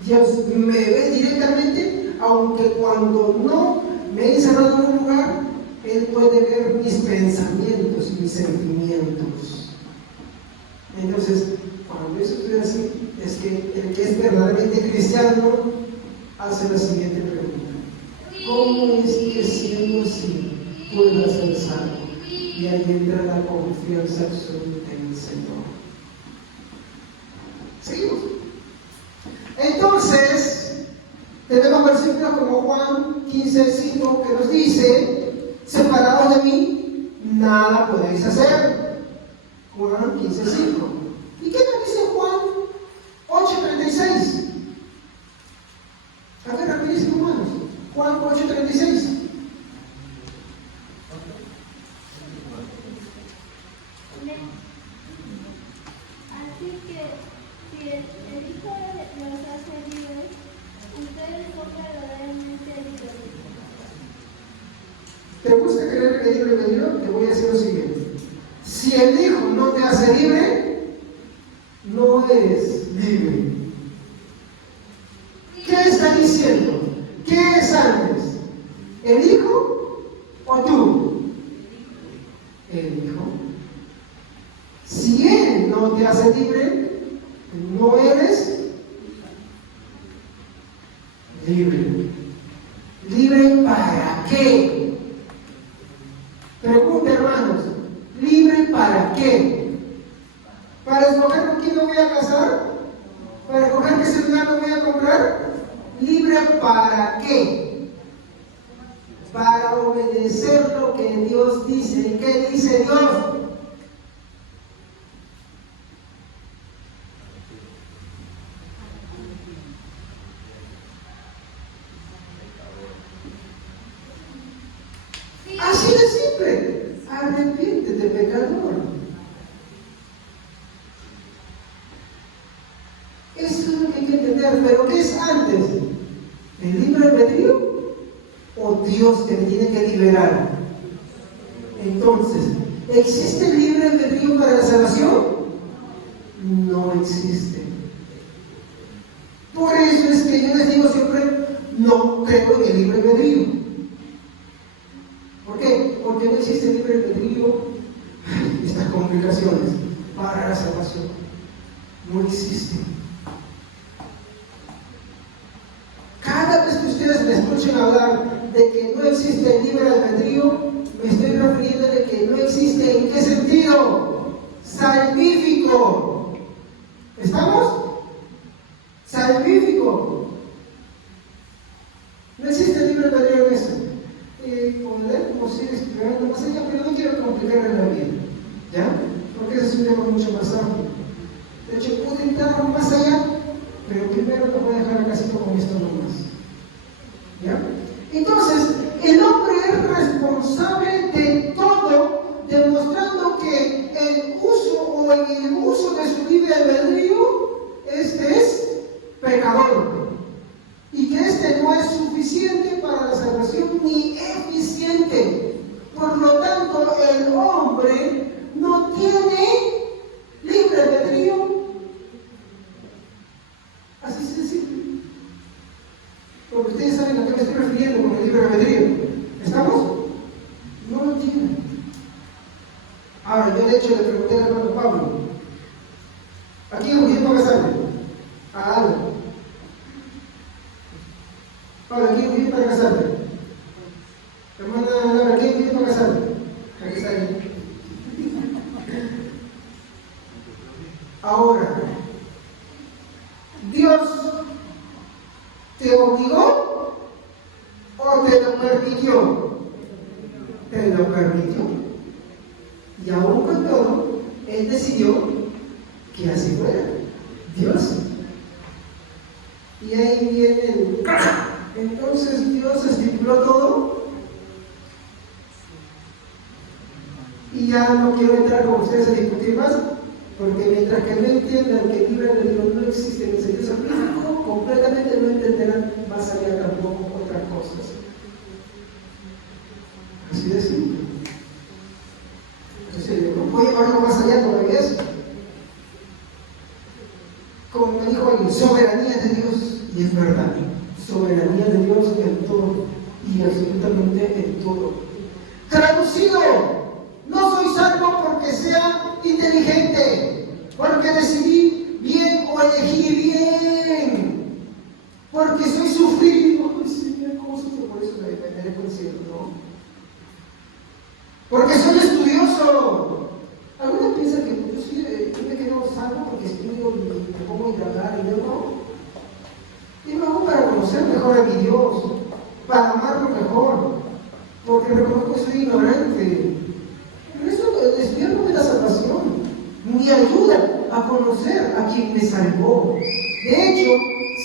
Dios me ve directamente, aunque cuando no me he encerrado en un lugar, Él puede ver mis pensamientos y mis sentimientos. Entonces, cuando eso estoy así, es que el que es verdaderamente cristiano hace la siguiente pregunta: ¿cómo es que siendo así puedo ser salvo? Y ahí entra la confianza absoluta en el Señor. ¿Seguimos? Entonces, tenemos versículos como Juan 15:5 que nos dice: separados de mí, nada podéis hacer. Juan 15:5. ¿Y qué nos dice Juan 8:36? A ver, rapidísimo, hermanos. Juan 8:36. Así que si el Hijo los hace libres, ustedes son verdaderamente libres. ¿Te gusta creer que libre me dio? Te voy a decir lo siguiente: si el Hijo no te hace libre, no eres libre. ¿Qué está diciendo? ¿Qué es antes? ¿El Hijo o tú? El Hijo. Si Él no te hace libre, no eres libre. ¿Libre para qué? Pregunta, hermanos. ¿Libre para qué? ¿Para escoger con quién me voy a casar? ¿Para escoger qué celular me voy a comprar? ¿Libre para qué? Para obedecer lo que Dios dice. ¿Y qué dice Dios? Así de simple. Arrepiéntete, pecador. Eso es lo que hay que entender. ¿Pero qué es antes? ¿El libre albedrío o Dios que me tiene que liberar? Entonces, ¿existe el libre albedrío para la salvación? No existe. Por eso es que yo les digo siempre, no creo en el libre albedrío. ¿Por qué? Porque no existe libre albedrío, estas complicaciones, para la salvación. No existe. Cada vez que ustedes me escuchen hablar de que no existe el libre albedrío, me estoy refiriendo de que no existe. ¿En qué sentido? Salvífico. ¿Estamos? Salvífico. No existe libre albedrío en eso. Poder como si explicando más allá, pero no quiero complicar la vida, ¿ya? Porque ese es un tema mucho más amplio. De hecho, puedo entrar más allá, pero primero te voy a dejar acá con esto nomás, ¿ya? Entonces, el hombre es responsable de todo, demostrando que el uso o en el uso de su libre albedrío, este es pecador. Y que este no es suficiente para la salvación ni eficiente. Por lo tanto, el hombre no tiene libre albedrío saben a qué me estoy refiriendo con el libre albedrío. ¿Estamos? No lo tienen. Ahora, yo de hecho le pregunté al hermano Pablo, ¿a quién escogió para casarme? A Ana. Pablo, ¿a quién escogió para casarme? Hermana Laura, ¿a quién escogió para casarme? Aquí está ahí. Ahora, ¿Dios te obligó o te lo permitió? Te lo permitió. Y aún con todo, Él decidió que así fuera. Dios. Y ahí viene entonces Dios estipuló todo. Y ya no quiero entrar con ustedes a discutir más, porque mientras que no entiendan que el libre albedrío no existe en el sentido científico, completamente no entenderán más allá tampoco otras cosas. Así de simple. Entonces, no puedo llevarlo más allá todavía eso. Como me dijo alguien, soberanía de Dios, y es verdad, soberanía de Dios en todo, y absolutamente en todo. Traducido, no soy salvo porque sea inteligente, porque decidí bien o elegí bien, porque soy sufrido, ay, sí, cosas, por eso me dejo decir, ¿no? Porque soy estudioso. ¿Alguna piensa que yo me quedo salvo porque estudio y me pongo a indagar y yo no? Y lo hago para conocer mejor a mi Dios, para amarlo mejor, porque reconozco que soy ignorante. Pero eso el despierto de la salvación me ayuda a conocer a quien me salvó. De hecho,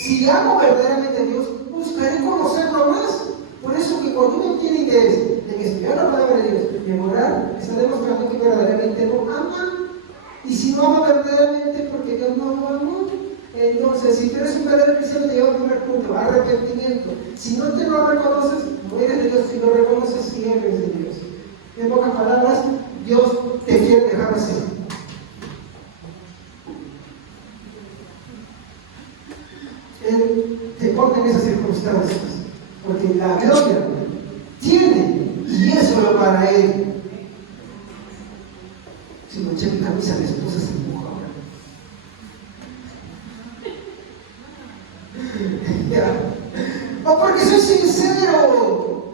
si amo verdaderamente a Dios, buscaré conocerlo más. Por eso que cuando uno tiene interés en estudiar la palabra de Dios y en orar, está demostrando que verdaderamente lo ama. Y si no ama verdaderamente, porque Dios no lo amó. Entonces, si tú eres un verdadero cristiano, te lleva al primer punto, arrepentimiento. Si no te lo reconoces, no eres de Dios. Si lo reconoces, sí eres de Dios. En pocas palabras, Dios te quiere dejar así. Él te pone en esas circunstancias, porque la gloria tiene y es solo para Él. Si manché mi camisa, mi esposa se empuja ahora. Ya. O porque soy sincero.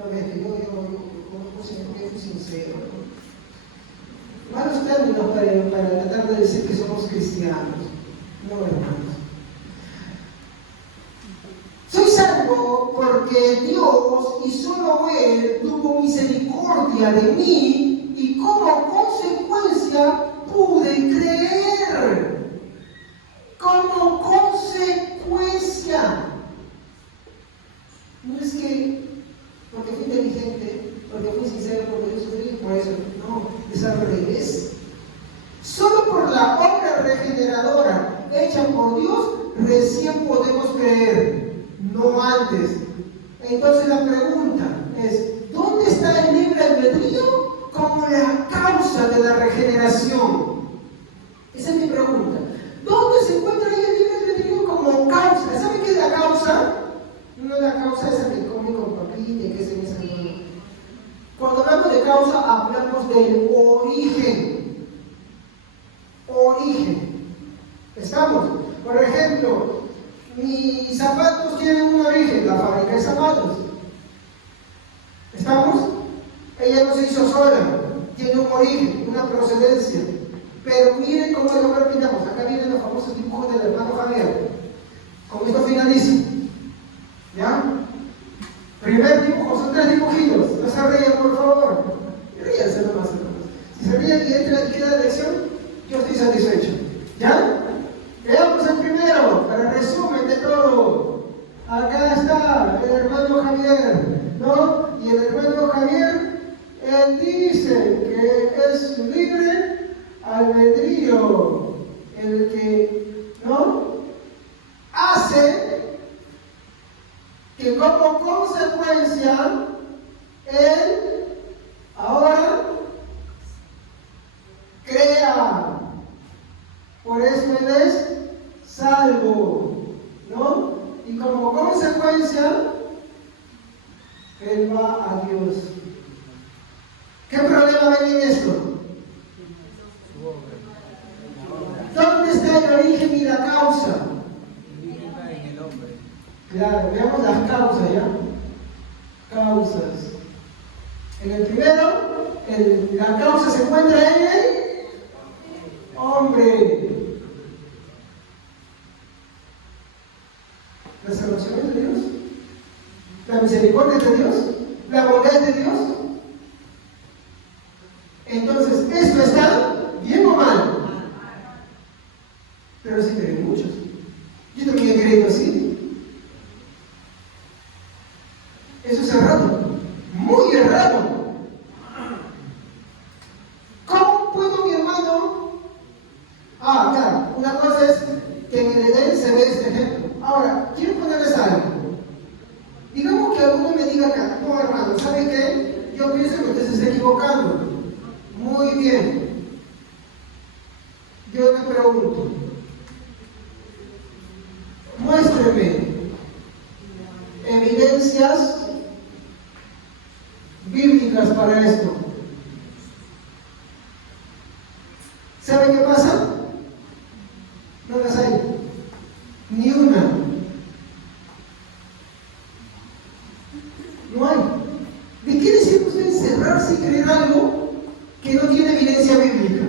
A ver, yo soy sincero. Malos términos para tratar de decir que somos cristianos. No, hermanos. Soy salvo porque Dios y solo Él tuvo misericordia de mí y como consecuencia pude creer. Como consecuencia. No es que porque fui inteligente, porque fui sincero, porque yo sufrí, por eso. No, es al revés. Solo por la obra regeneradora hecha por Dios recién podemos creer. No antes. Entonces la pregunta es, ¿dónde está el libre albedrío como la causa de la regeneración? Esa es mi pregunta. ¿Dónde se encuentra ahí el libre albedrío como causa? ¿Saben qué es la causa? No es la causa esa que come con papita y que se esa no. Cuando hablamos de causa, hablamos del origen. Origen. ¿Estamos? Por ejemplo, mis zapatos tienen un origen, la fábrica de zapatos. ¿Estamos? Ella no se hizo sola, tiene un origen, una procedencia. Pero miren cómo es lo que opinamos. Acá vienen los famosos dibujos del hermano Javier. Con esto finalizo. ¿Ya? Primer dibujo, son 3 dibujitos. No se rían, por favor. Ríanse nomás, hermanos. Si se rían y entra y queda la lección, yo estoy satisfecho. ¿Ya? Veamos el primero, para el resumen de todo. Acá está el hermano Javier, ¿no? Y el hermano Javier, él dice que es libre albedrío, el que, ¿no? Hace que como consecuencia, él ahora crea. Por eso él es salvo, ¿no? y como consecuencia, él va a Dios. ¿Qué problema ven en esto? ¿Dónde está el origen y la causa? Claro, veamos las causas, ¿ya? Causas. En el primero, la causa se encuentra en el hombre. La salvación es de Dios, la misericordia es de Dios, la bondad es de Dios. Entonces, ¿esto está bien o mal? Pero sí creen muchos. Yo también he creído así. Eso es errado, muy errado. ¿Cómo puedo, mi hermano? Claro, una cosa es que en el Edén se ve este ejemplo. Ahora, quiero ponerles algo. Digamos que alguno me diga acá, no, hermano, ¿sabe qué? Yo pienso que usted se está equivocando. Muy bien. Yo le pregunto, muéstreme evidencias bíblicas para esto. ¿Sabe qué pasa? No las hay. Ni una. No hay. ¿De qué decir usted encerrarse y creer algo que no tiene evidencia bíblica?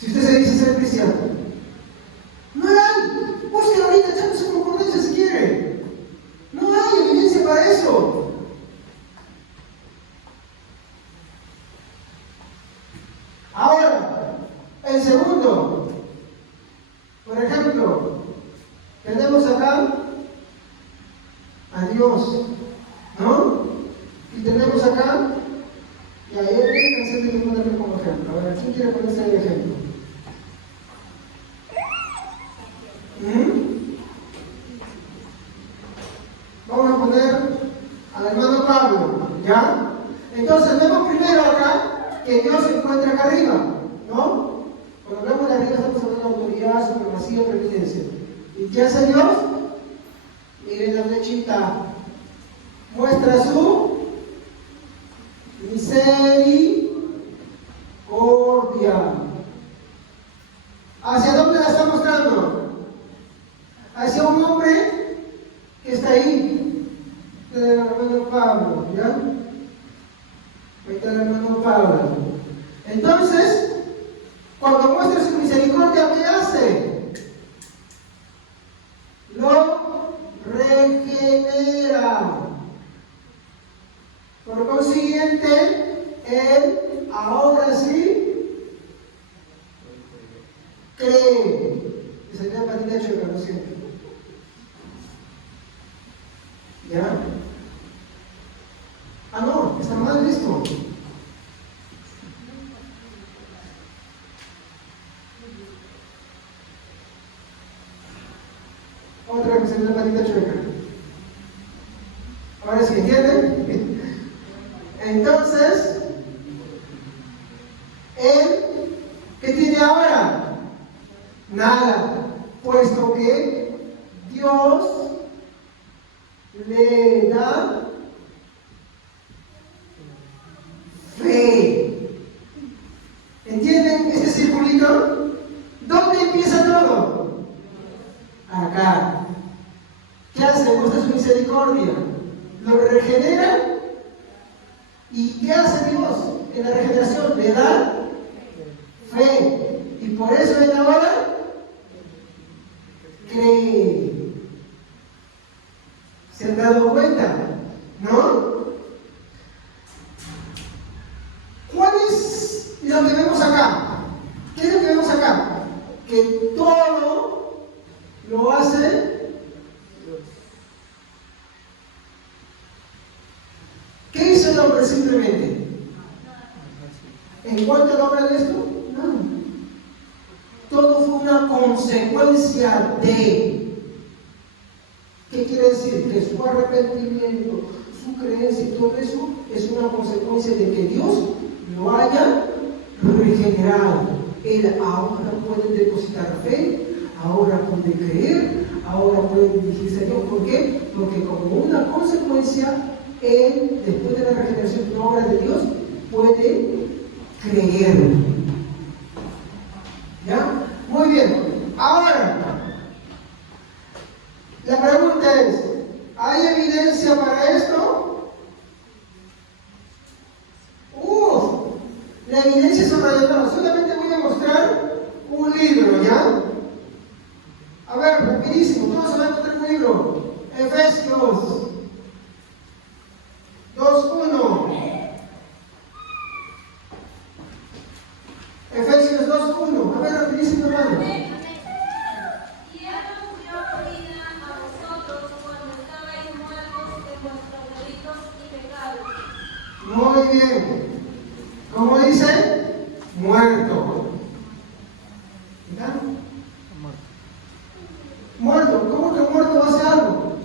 Si usted se dice ser cristiano, no la hay. Busque ahorita, echando su concordancia si quiere. No hay evidencia para eso. Ahora, el segundo, por ejemplo, tenemos acá a Dios, ¿no? Y tenemos acá, y ahí hay una canción que me ponerle como ejemplo. A ver, ¿quién quiere ponerse el ejemplo? Vamos a poner al hermano Pablo, ¿ya? Entonces vemos primero acá que Dios se encuentra acá arriba, ¿no? Cuando vemos de arriba estamos hablando de autoridad, supremacía, preeminencia. ¿Y qué hace Dios? Miren la flechita. Muestra su misericordia. ¿Hacia dónde la está mostrando? Hacia un hombre que está ahí, el hermano Pablo, ¿ya? Ahí está el hermano Pablo. Entonces, cuando muestra su misericordia, ¿qué hace? Lo regenera. Por consiguiente, él ahora sí cree. Y se llama patita chueca, lo siento. ¿Ya? No, está mal esto. Otra que se llama patita chueca. Ahora sí, ¿entienden? Entonces, él, ¿qué tiene ahora? Nada, puesto que Dios le da fe. ¿Entienden este circulito? ¿Dónde empieza todo? Acá. ¿Qué hace? Muestra su misericordia. Lo regenera. ¿Y qué hace Dios en la regeneración? Le da fe. Y por eso él ahora cree. ¿Se han dado cuenta? ¿No? ¿Cuál es lo que vemos acá? ¿Qué es lo que vemos acá? Que todo lo hace Dios. ¿Qué hizo el hombre simplemente? ¿En cuanto al hombre de esto? No. Todo fue una consecuencia de. ¿Qué quiere decir? Que su arrepentimiento, su creencia y todo eso es una consecuencia de que Dios lo haya regenerado. Él ahora puede depositar fe, ahora puede creer, ahora puede dirigirse a Dios. ¿Por qué? Porque como una consecuencia, él, después de la regeneración de la obra de Dios, puede creer. ¿Ya? Muy bien. Ahora, la pregunta es, ¿hay evidencia para esto? La evidencia es sobrenatural. Solamente voy a mostrar un libro, ¿ya? A ver, rapidísimo, todos se van a encontrar un libro. Efesios 2:1. Efesios 2:1. A ver, rapidísimo, hermano. Y Él nos dio vida a vosotros cuando estabais muertos en vuestros delitos y pecados. Muy bien. ¿Cómo dice? Muerto. ¿Verdad? Muerto. ¿Cómo que muerto hace algo?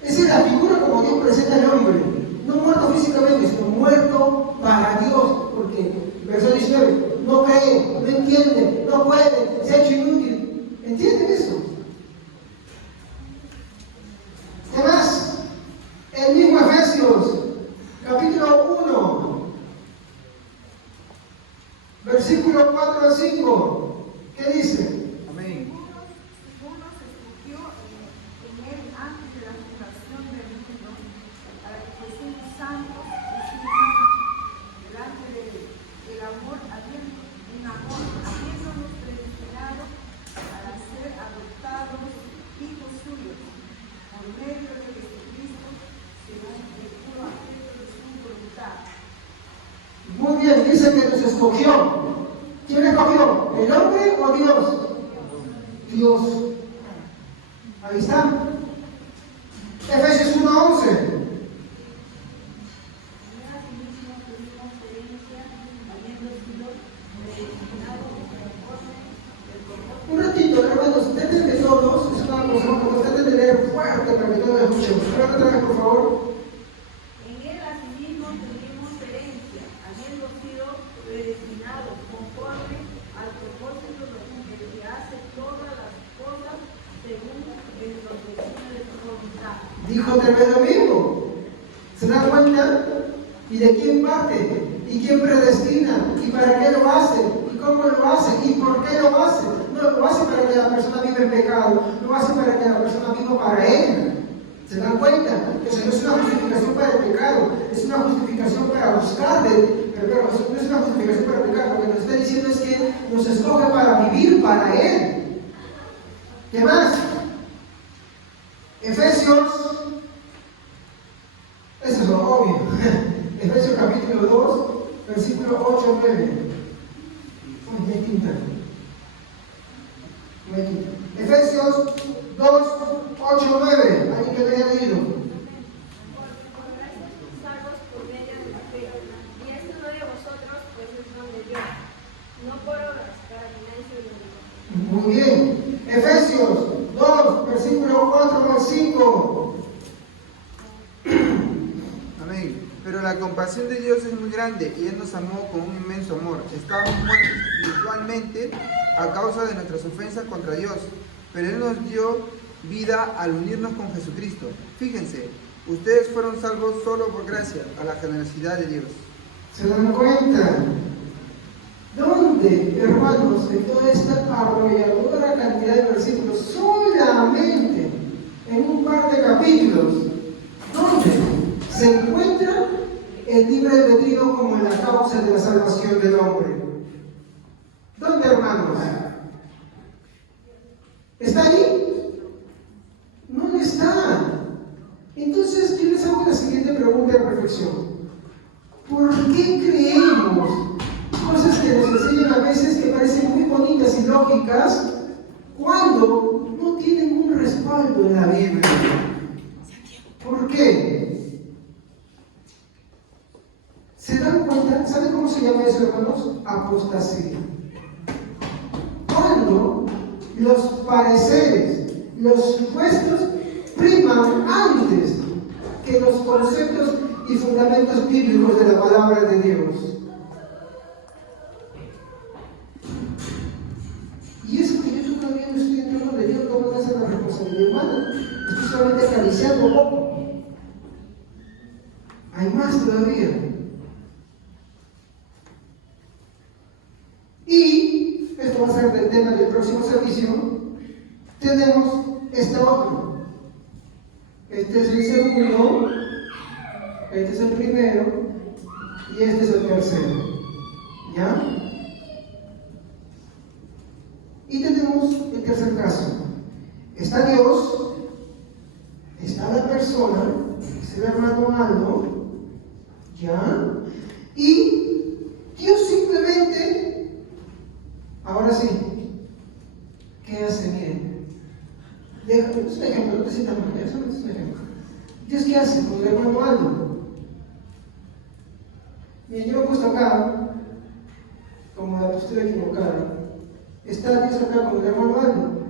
Esa es la figura como Dios presenta al hombre. No muerto físicamente, sino muerto para Dios. Porque, verso 19, no cree, no entiende, no puede, se ha hecho inútil. ¿Entienden eso? ¿Qué más? El mismo Efesios, capítulo 1. Versículo 4 al 5. ¿Qué dice? Amén. Unos escogió en él antes de la fundación del mundo para que fuésemos santos y sin mancha delante de él. El amor habiéndonos predestinado para ser adoptados hijos suyos por medio de Jesucristo según el puro afecto de su voluntad. Muy bien, dice que nos escogió. ¿Quién escogió? ¿El hombre o Dios? Dios. Ahí está. Efesios 1:11. Un ratito, hermanos, déjenme todos. Es una cosa que nos traten de leer fuerte para que todos lo escuchemos. Ahora otra vez, por favor. En él asimismo tuvimos herencia, habiendo sido predestinados conforme al propósito del que hace todas las cosas según el designio de su voluntad. Dijo tremendo amigo. ¿Se dan cuenta? ¿Y de quién parte? ¿Y quién predestina? ¿Y para qué lo hace? ¿Y cómo lo hace? ¿Y por qué lo hace? No lo hace para que la persona viva en pecado, lo hace para que la persona viva para él. ¿Se dan cuenta? Entonces no es una justificación para el pecado, es una justificación para buscar pero no es una justificación para el pecado. Lo que nos está diciendo es que nos escoge para vivir para él. ¿Qué más? Efesios, eso es lo obvio. Efesios capítulo 2, versículo 8 al 9. No hay tinta. No hay tinta. Efesios 2, 8, 9. ¿Alguien que lo haya leído? Por gracia sois salvos por medio de la fe, y esto no de vosotros, pues es don de Dios, no por obras, para que nadie se gloríe. Muy bien. Efesios 2, versículo 4 al 5. Amén. Pero la compasión de Dios es muy grande y Él nos amó con un inmenso amor. Estábamos muertos espiritualmente a causa de nuestras ofensas contra Dios, pero Él nos dio vida al unirnos con Jesucristo. Fíjense, ustedes fueron salvos solo por gracia, a la generosidad de Dios. ¿Se dan cuenta? ¿Dónde, hermanos, en toda esta arrolladora cantidad de versículos, solamente en un par de capítulos, dónde se encuentra el libre albedrío como la causa de la salvación del hombre? ¿Dónde, hermanos? ¿Está ahí? No está. Entonces, yo les hago la siguiente pregunta de reflexión. ¿Por qué creemos cosas que nos enseñan a veces que parecen muy bonitas y lógicas cuando no tienen un respaldo en la Biblia? ¿Por qué? ¿Se dan cuenta? ¿Saben cómo se llama eso, hermanos? Apostasía. Cuando los pareceres, los supuestos priman antes que los conceptos y fundamentos bíblicos de la palabra de Dios. Y eso que yo todavía no estoy mi hermana, estoy solamente acariciando un poco. Hay más todavía. Y esto va a ser el tema del próximo servicio. Tenemos este otro. Este es el segundo, este es el primero y este es el tercero. ¿Ya? Y tenemos el tercer caso. Está Dios, está la persona, es el hermano Aldo, ¿ya? Y Dios simplemente, ahora sí, ¿qué hace? Miren, es un ejemplo, no te sientas mal, eso es un ejemplo. Dios, ¿qué hace con el hermano Aldo? Miren, yo lo he puesto acá, como la postura equivocada. Está Dios acá con el hermano Aldo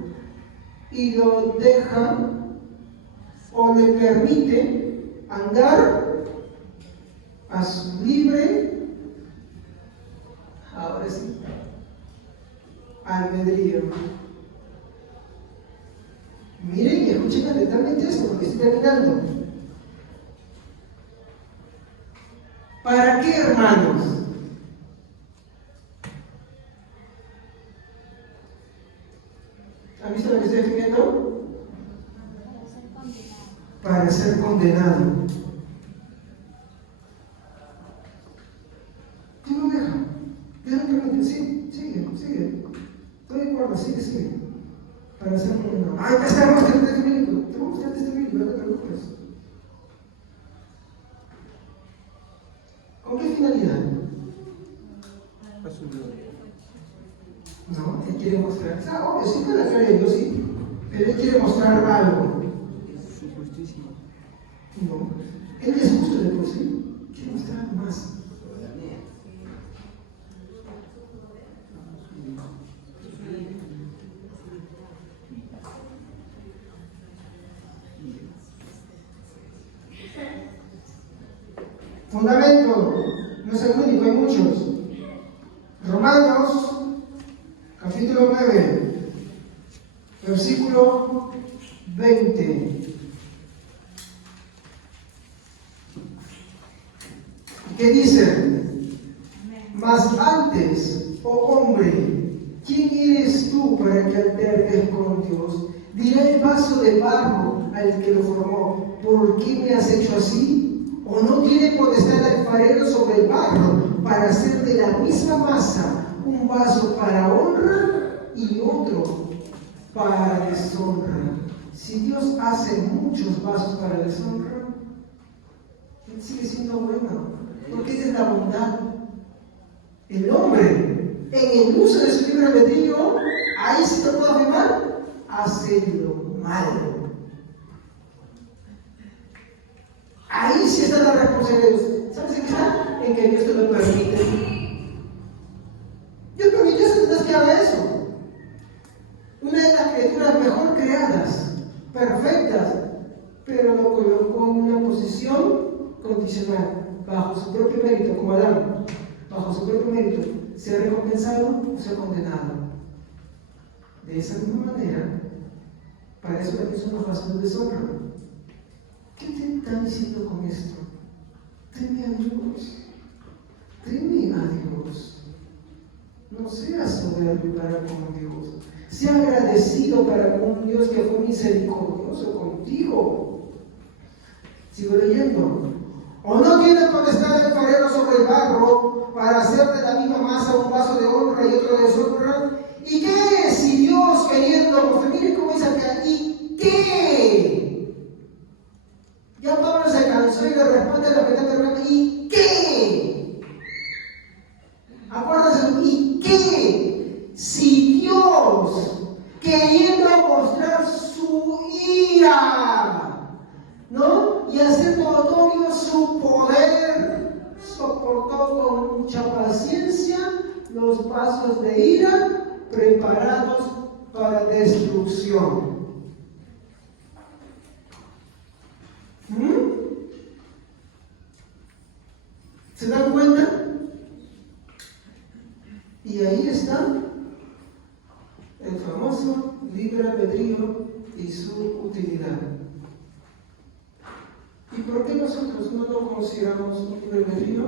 y lo deja o le permite andar a su libre, ahora sí, albedrío. Miren y escuchen atentamente esto porque estoy terminando. ¿Para qué, hermanos? ¿Han visto lo que estoy escribiendo? Para ser condenado. ¿Quién lo deja? Déjame, sí, sigue. Estoy de acuerdo, sigue. Para ser condenado. ¡Ay, te está mostrando este bíblico! Te voy a mostrar este bíblico, no te preocupes. ¿Con qué finalidad? A su gloria. No, él quiere mostrar. Obvio, sí, con la gloria de Dios, sí. Pero él quiere mostrar algo. Su justicia. No, él es justo de por sí. Quiere mostrar algo más. Fundamento, no es el único, hay muchos. Romanos, capítulo 9, versículo 20. ¿Qué dice? Mas antes, oh hombre, ¿quién eres tú para que alterques con Dios? Dirá el vaso de barro al que lo formó, ¿por qué me has hecho así? ¿O no tiene potestad el alfarero sobre el barro para hacer de la misma masa un vaso para honra y otro para deshonra? Si Dios hace muchos vasos para deshonra, Él sigue siendo bueno, porque Él es la bondad. El hombre, en el uso de su libre albedrío, ahí sí te puedo afirmar, hace lo malo. Ahí sí está la responsabilidad de Dios. ¿Sabes en qué está? En que Dios te lo permite. Dios permitió a Satanás que haga eso. Una de las criaturas mejor creadas, perfectas, pero lo colocó en una posición condicional, bajo su propio mérito, como Adán, bajo su propio mérito, sea recompensado o sea condenado. De esa misma manera, para eso también son los vasos de deshonra. ¿Qué te está diciendo con esto? Teme a Dios. Teme a Dios. No seas soberbio para con Dios. Sea agradecido para con un Dios que fue misericordioso contigo. Sigo leyendo. ¿O no tiene potestad el alfarero sobre el barro para hacer de la misma masa un vaso de honra y otro de deshonra? ¿Y qué si Dios queriendo mostrar? Mire cómo dice acá. ¿Y qué? Ya Pablo se cansó y le responde a lo que está terminando. ¿Y qué? Acuérdense, ¿y qué? Si Dios, queriendo mostrar su ira, ¿no? Y hacer notorio su poder, soportó con mucha paciencia los pasos de ira preparados para destrucción. ¿Se dan cuenta? Y ahí está el famoso libre albedrío y su ¿Y por qué nosotros no lo consideramos un libre albedrío?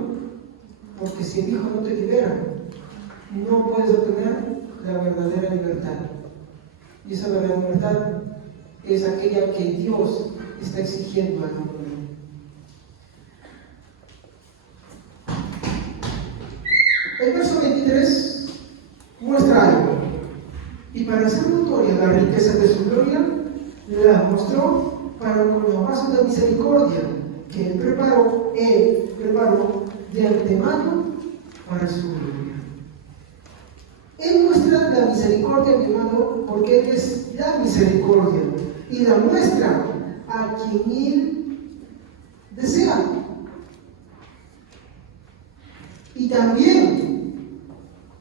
Porque si el Hijo no te libera, no puedes obtener la verdadera libertad. Y esa verdadera libertad es aquella que Dios está exigiendo al hombre. El verso 23 muestra algo. Y para hacer notoria la riqueza de su gloria, la mostró para con los vasos de misericordia que Él preparó de antemano para su gloria. Él muestra la misericordia, mi hermano, porque Él es la misericordia y la muestra a quien Él desea. Y también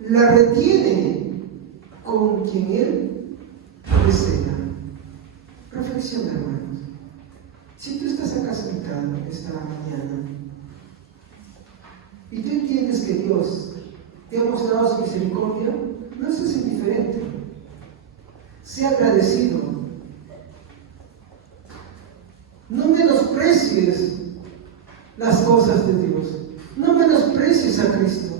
la retiene con quien Él desea. Reflexiona, hermanos. Si tú estás acá sentado esta mañana y tú entiendes que Dios te ha mostrado su misericordia, no seas indiferente. Sea agradecido. No menosprecies las cosas de Dios. No menosprecies a Cristo.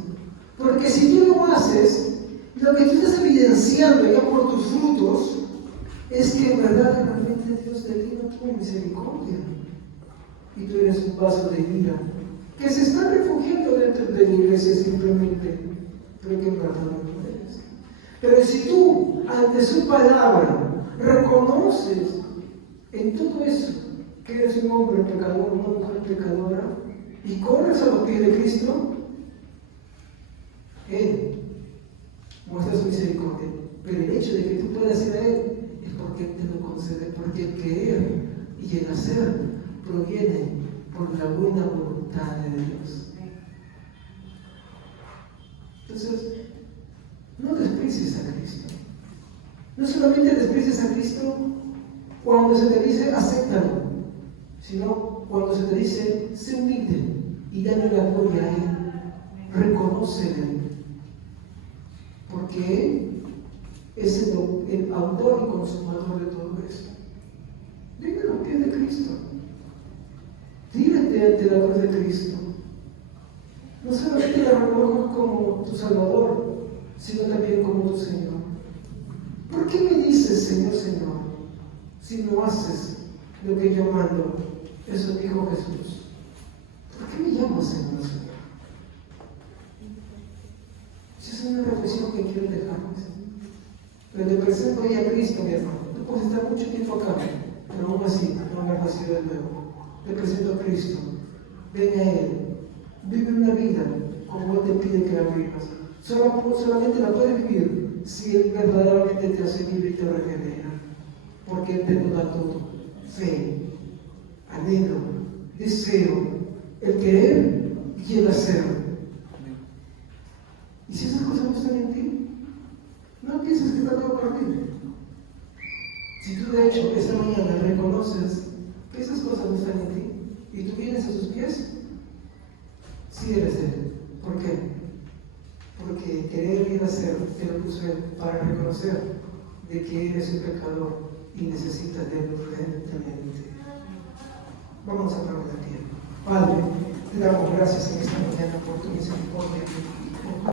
Porque si tú lo haces, lo que tú estás evidenciando ya por tus frutos es que verdaderamente Dios te vino con misericordia. Y tú eres un vaso de ira que se está refugiando dentro de la iglesia simplemente, pero que en verdad no puedes. Pero si tú, ante su palabra, reconoces en todo eso que eres un hombre pecador, una mujer pecadora, y corres a los pies de Cristo, Él muestra su misericordia. Pero el hecho de que tú puedas ir a Él es porque Él te lo concede, porque el querer y el hacer proviene por la buena voluntad de Dios. Entonces, no desprecies a Cristo. No solamente desprecies a Cristo cuando se te dice acéptalo, sino cuando se te dice sé humilde y dale la gloria a Él, reconócele, porque Él es el autor y consumador de todo eso. Venga a los pies de Cristo, tírate ante la cruz de Cristo. No solamente la reconozco como tu Salvador, sino también como tu Señor. ¿Por qué me dices Señor, Señor, si no haces lo que yo mando? Eso dijo Jesús. ¿Por qué me llamas Señor, Señor? Esa es una reflexión que quiero dejarles. Pero te presento hoy a Cristo, mi hermano. Tú puedes estar mucho tiempo acá, pero aún así no haber nacido de nuevo. Te presento a Cristo. Ven a Él. Vive una vida como Él te pide que la vivas. Solamente la puedes vivir si Él verdaderamente te hace libre y te regenera. Porque Él te lo da todo. Fe, anhelo, deseo, el querer y el hacer. Y si esas cosas no están en ti, no pienses que está todo perdido. Si tú de hecho esta mañana reconoces que esas cosas no están en ti y tú vienes a sus pies, sí eres de Él. ¿Por qué? Porque querer y hacer te lo puso Él para reconocer de que eres un pecador y necesitas de Él urgentemente. Vamos a poner de pie. Padre, te damos gracias en esta mañana por tu misericordia.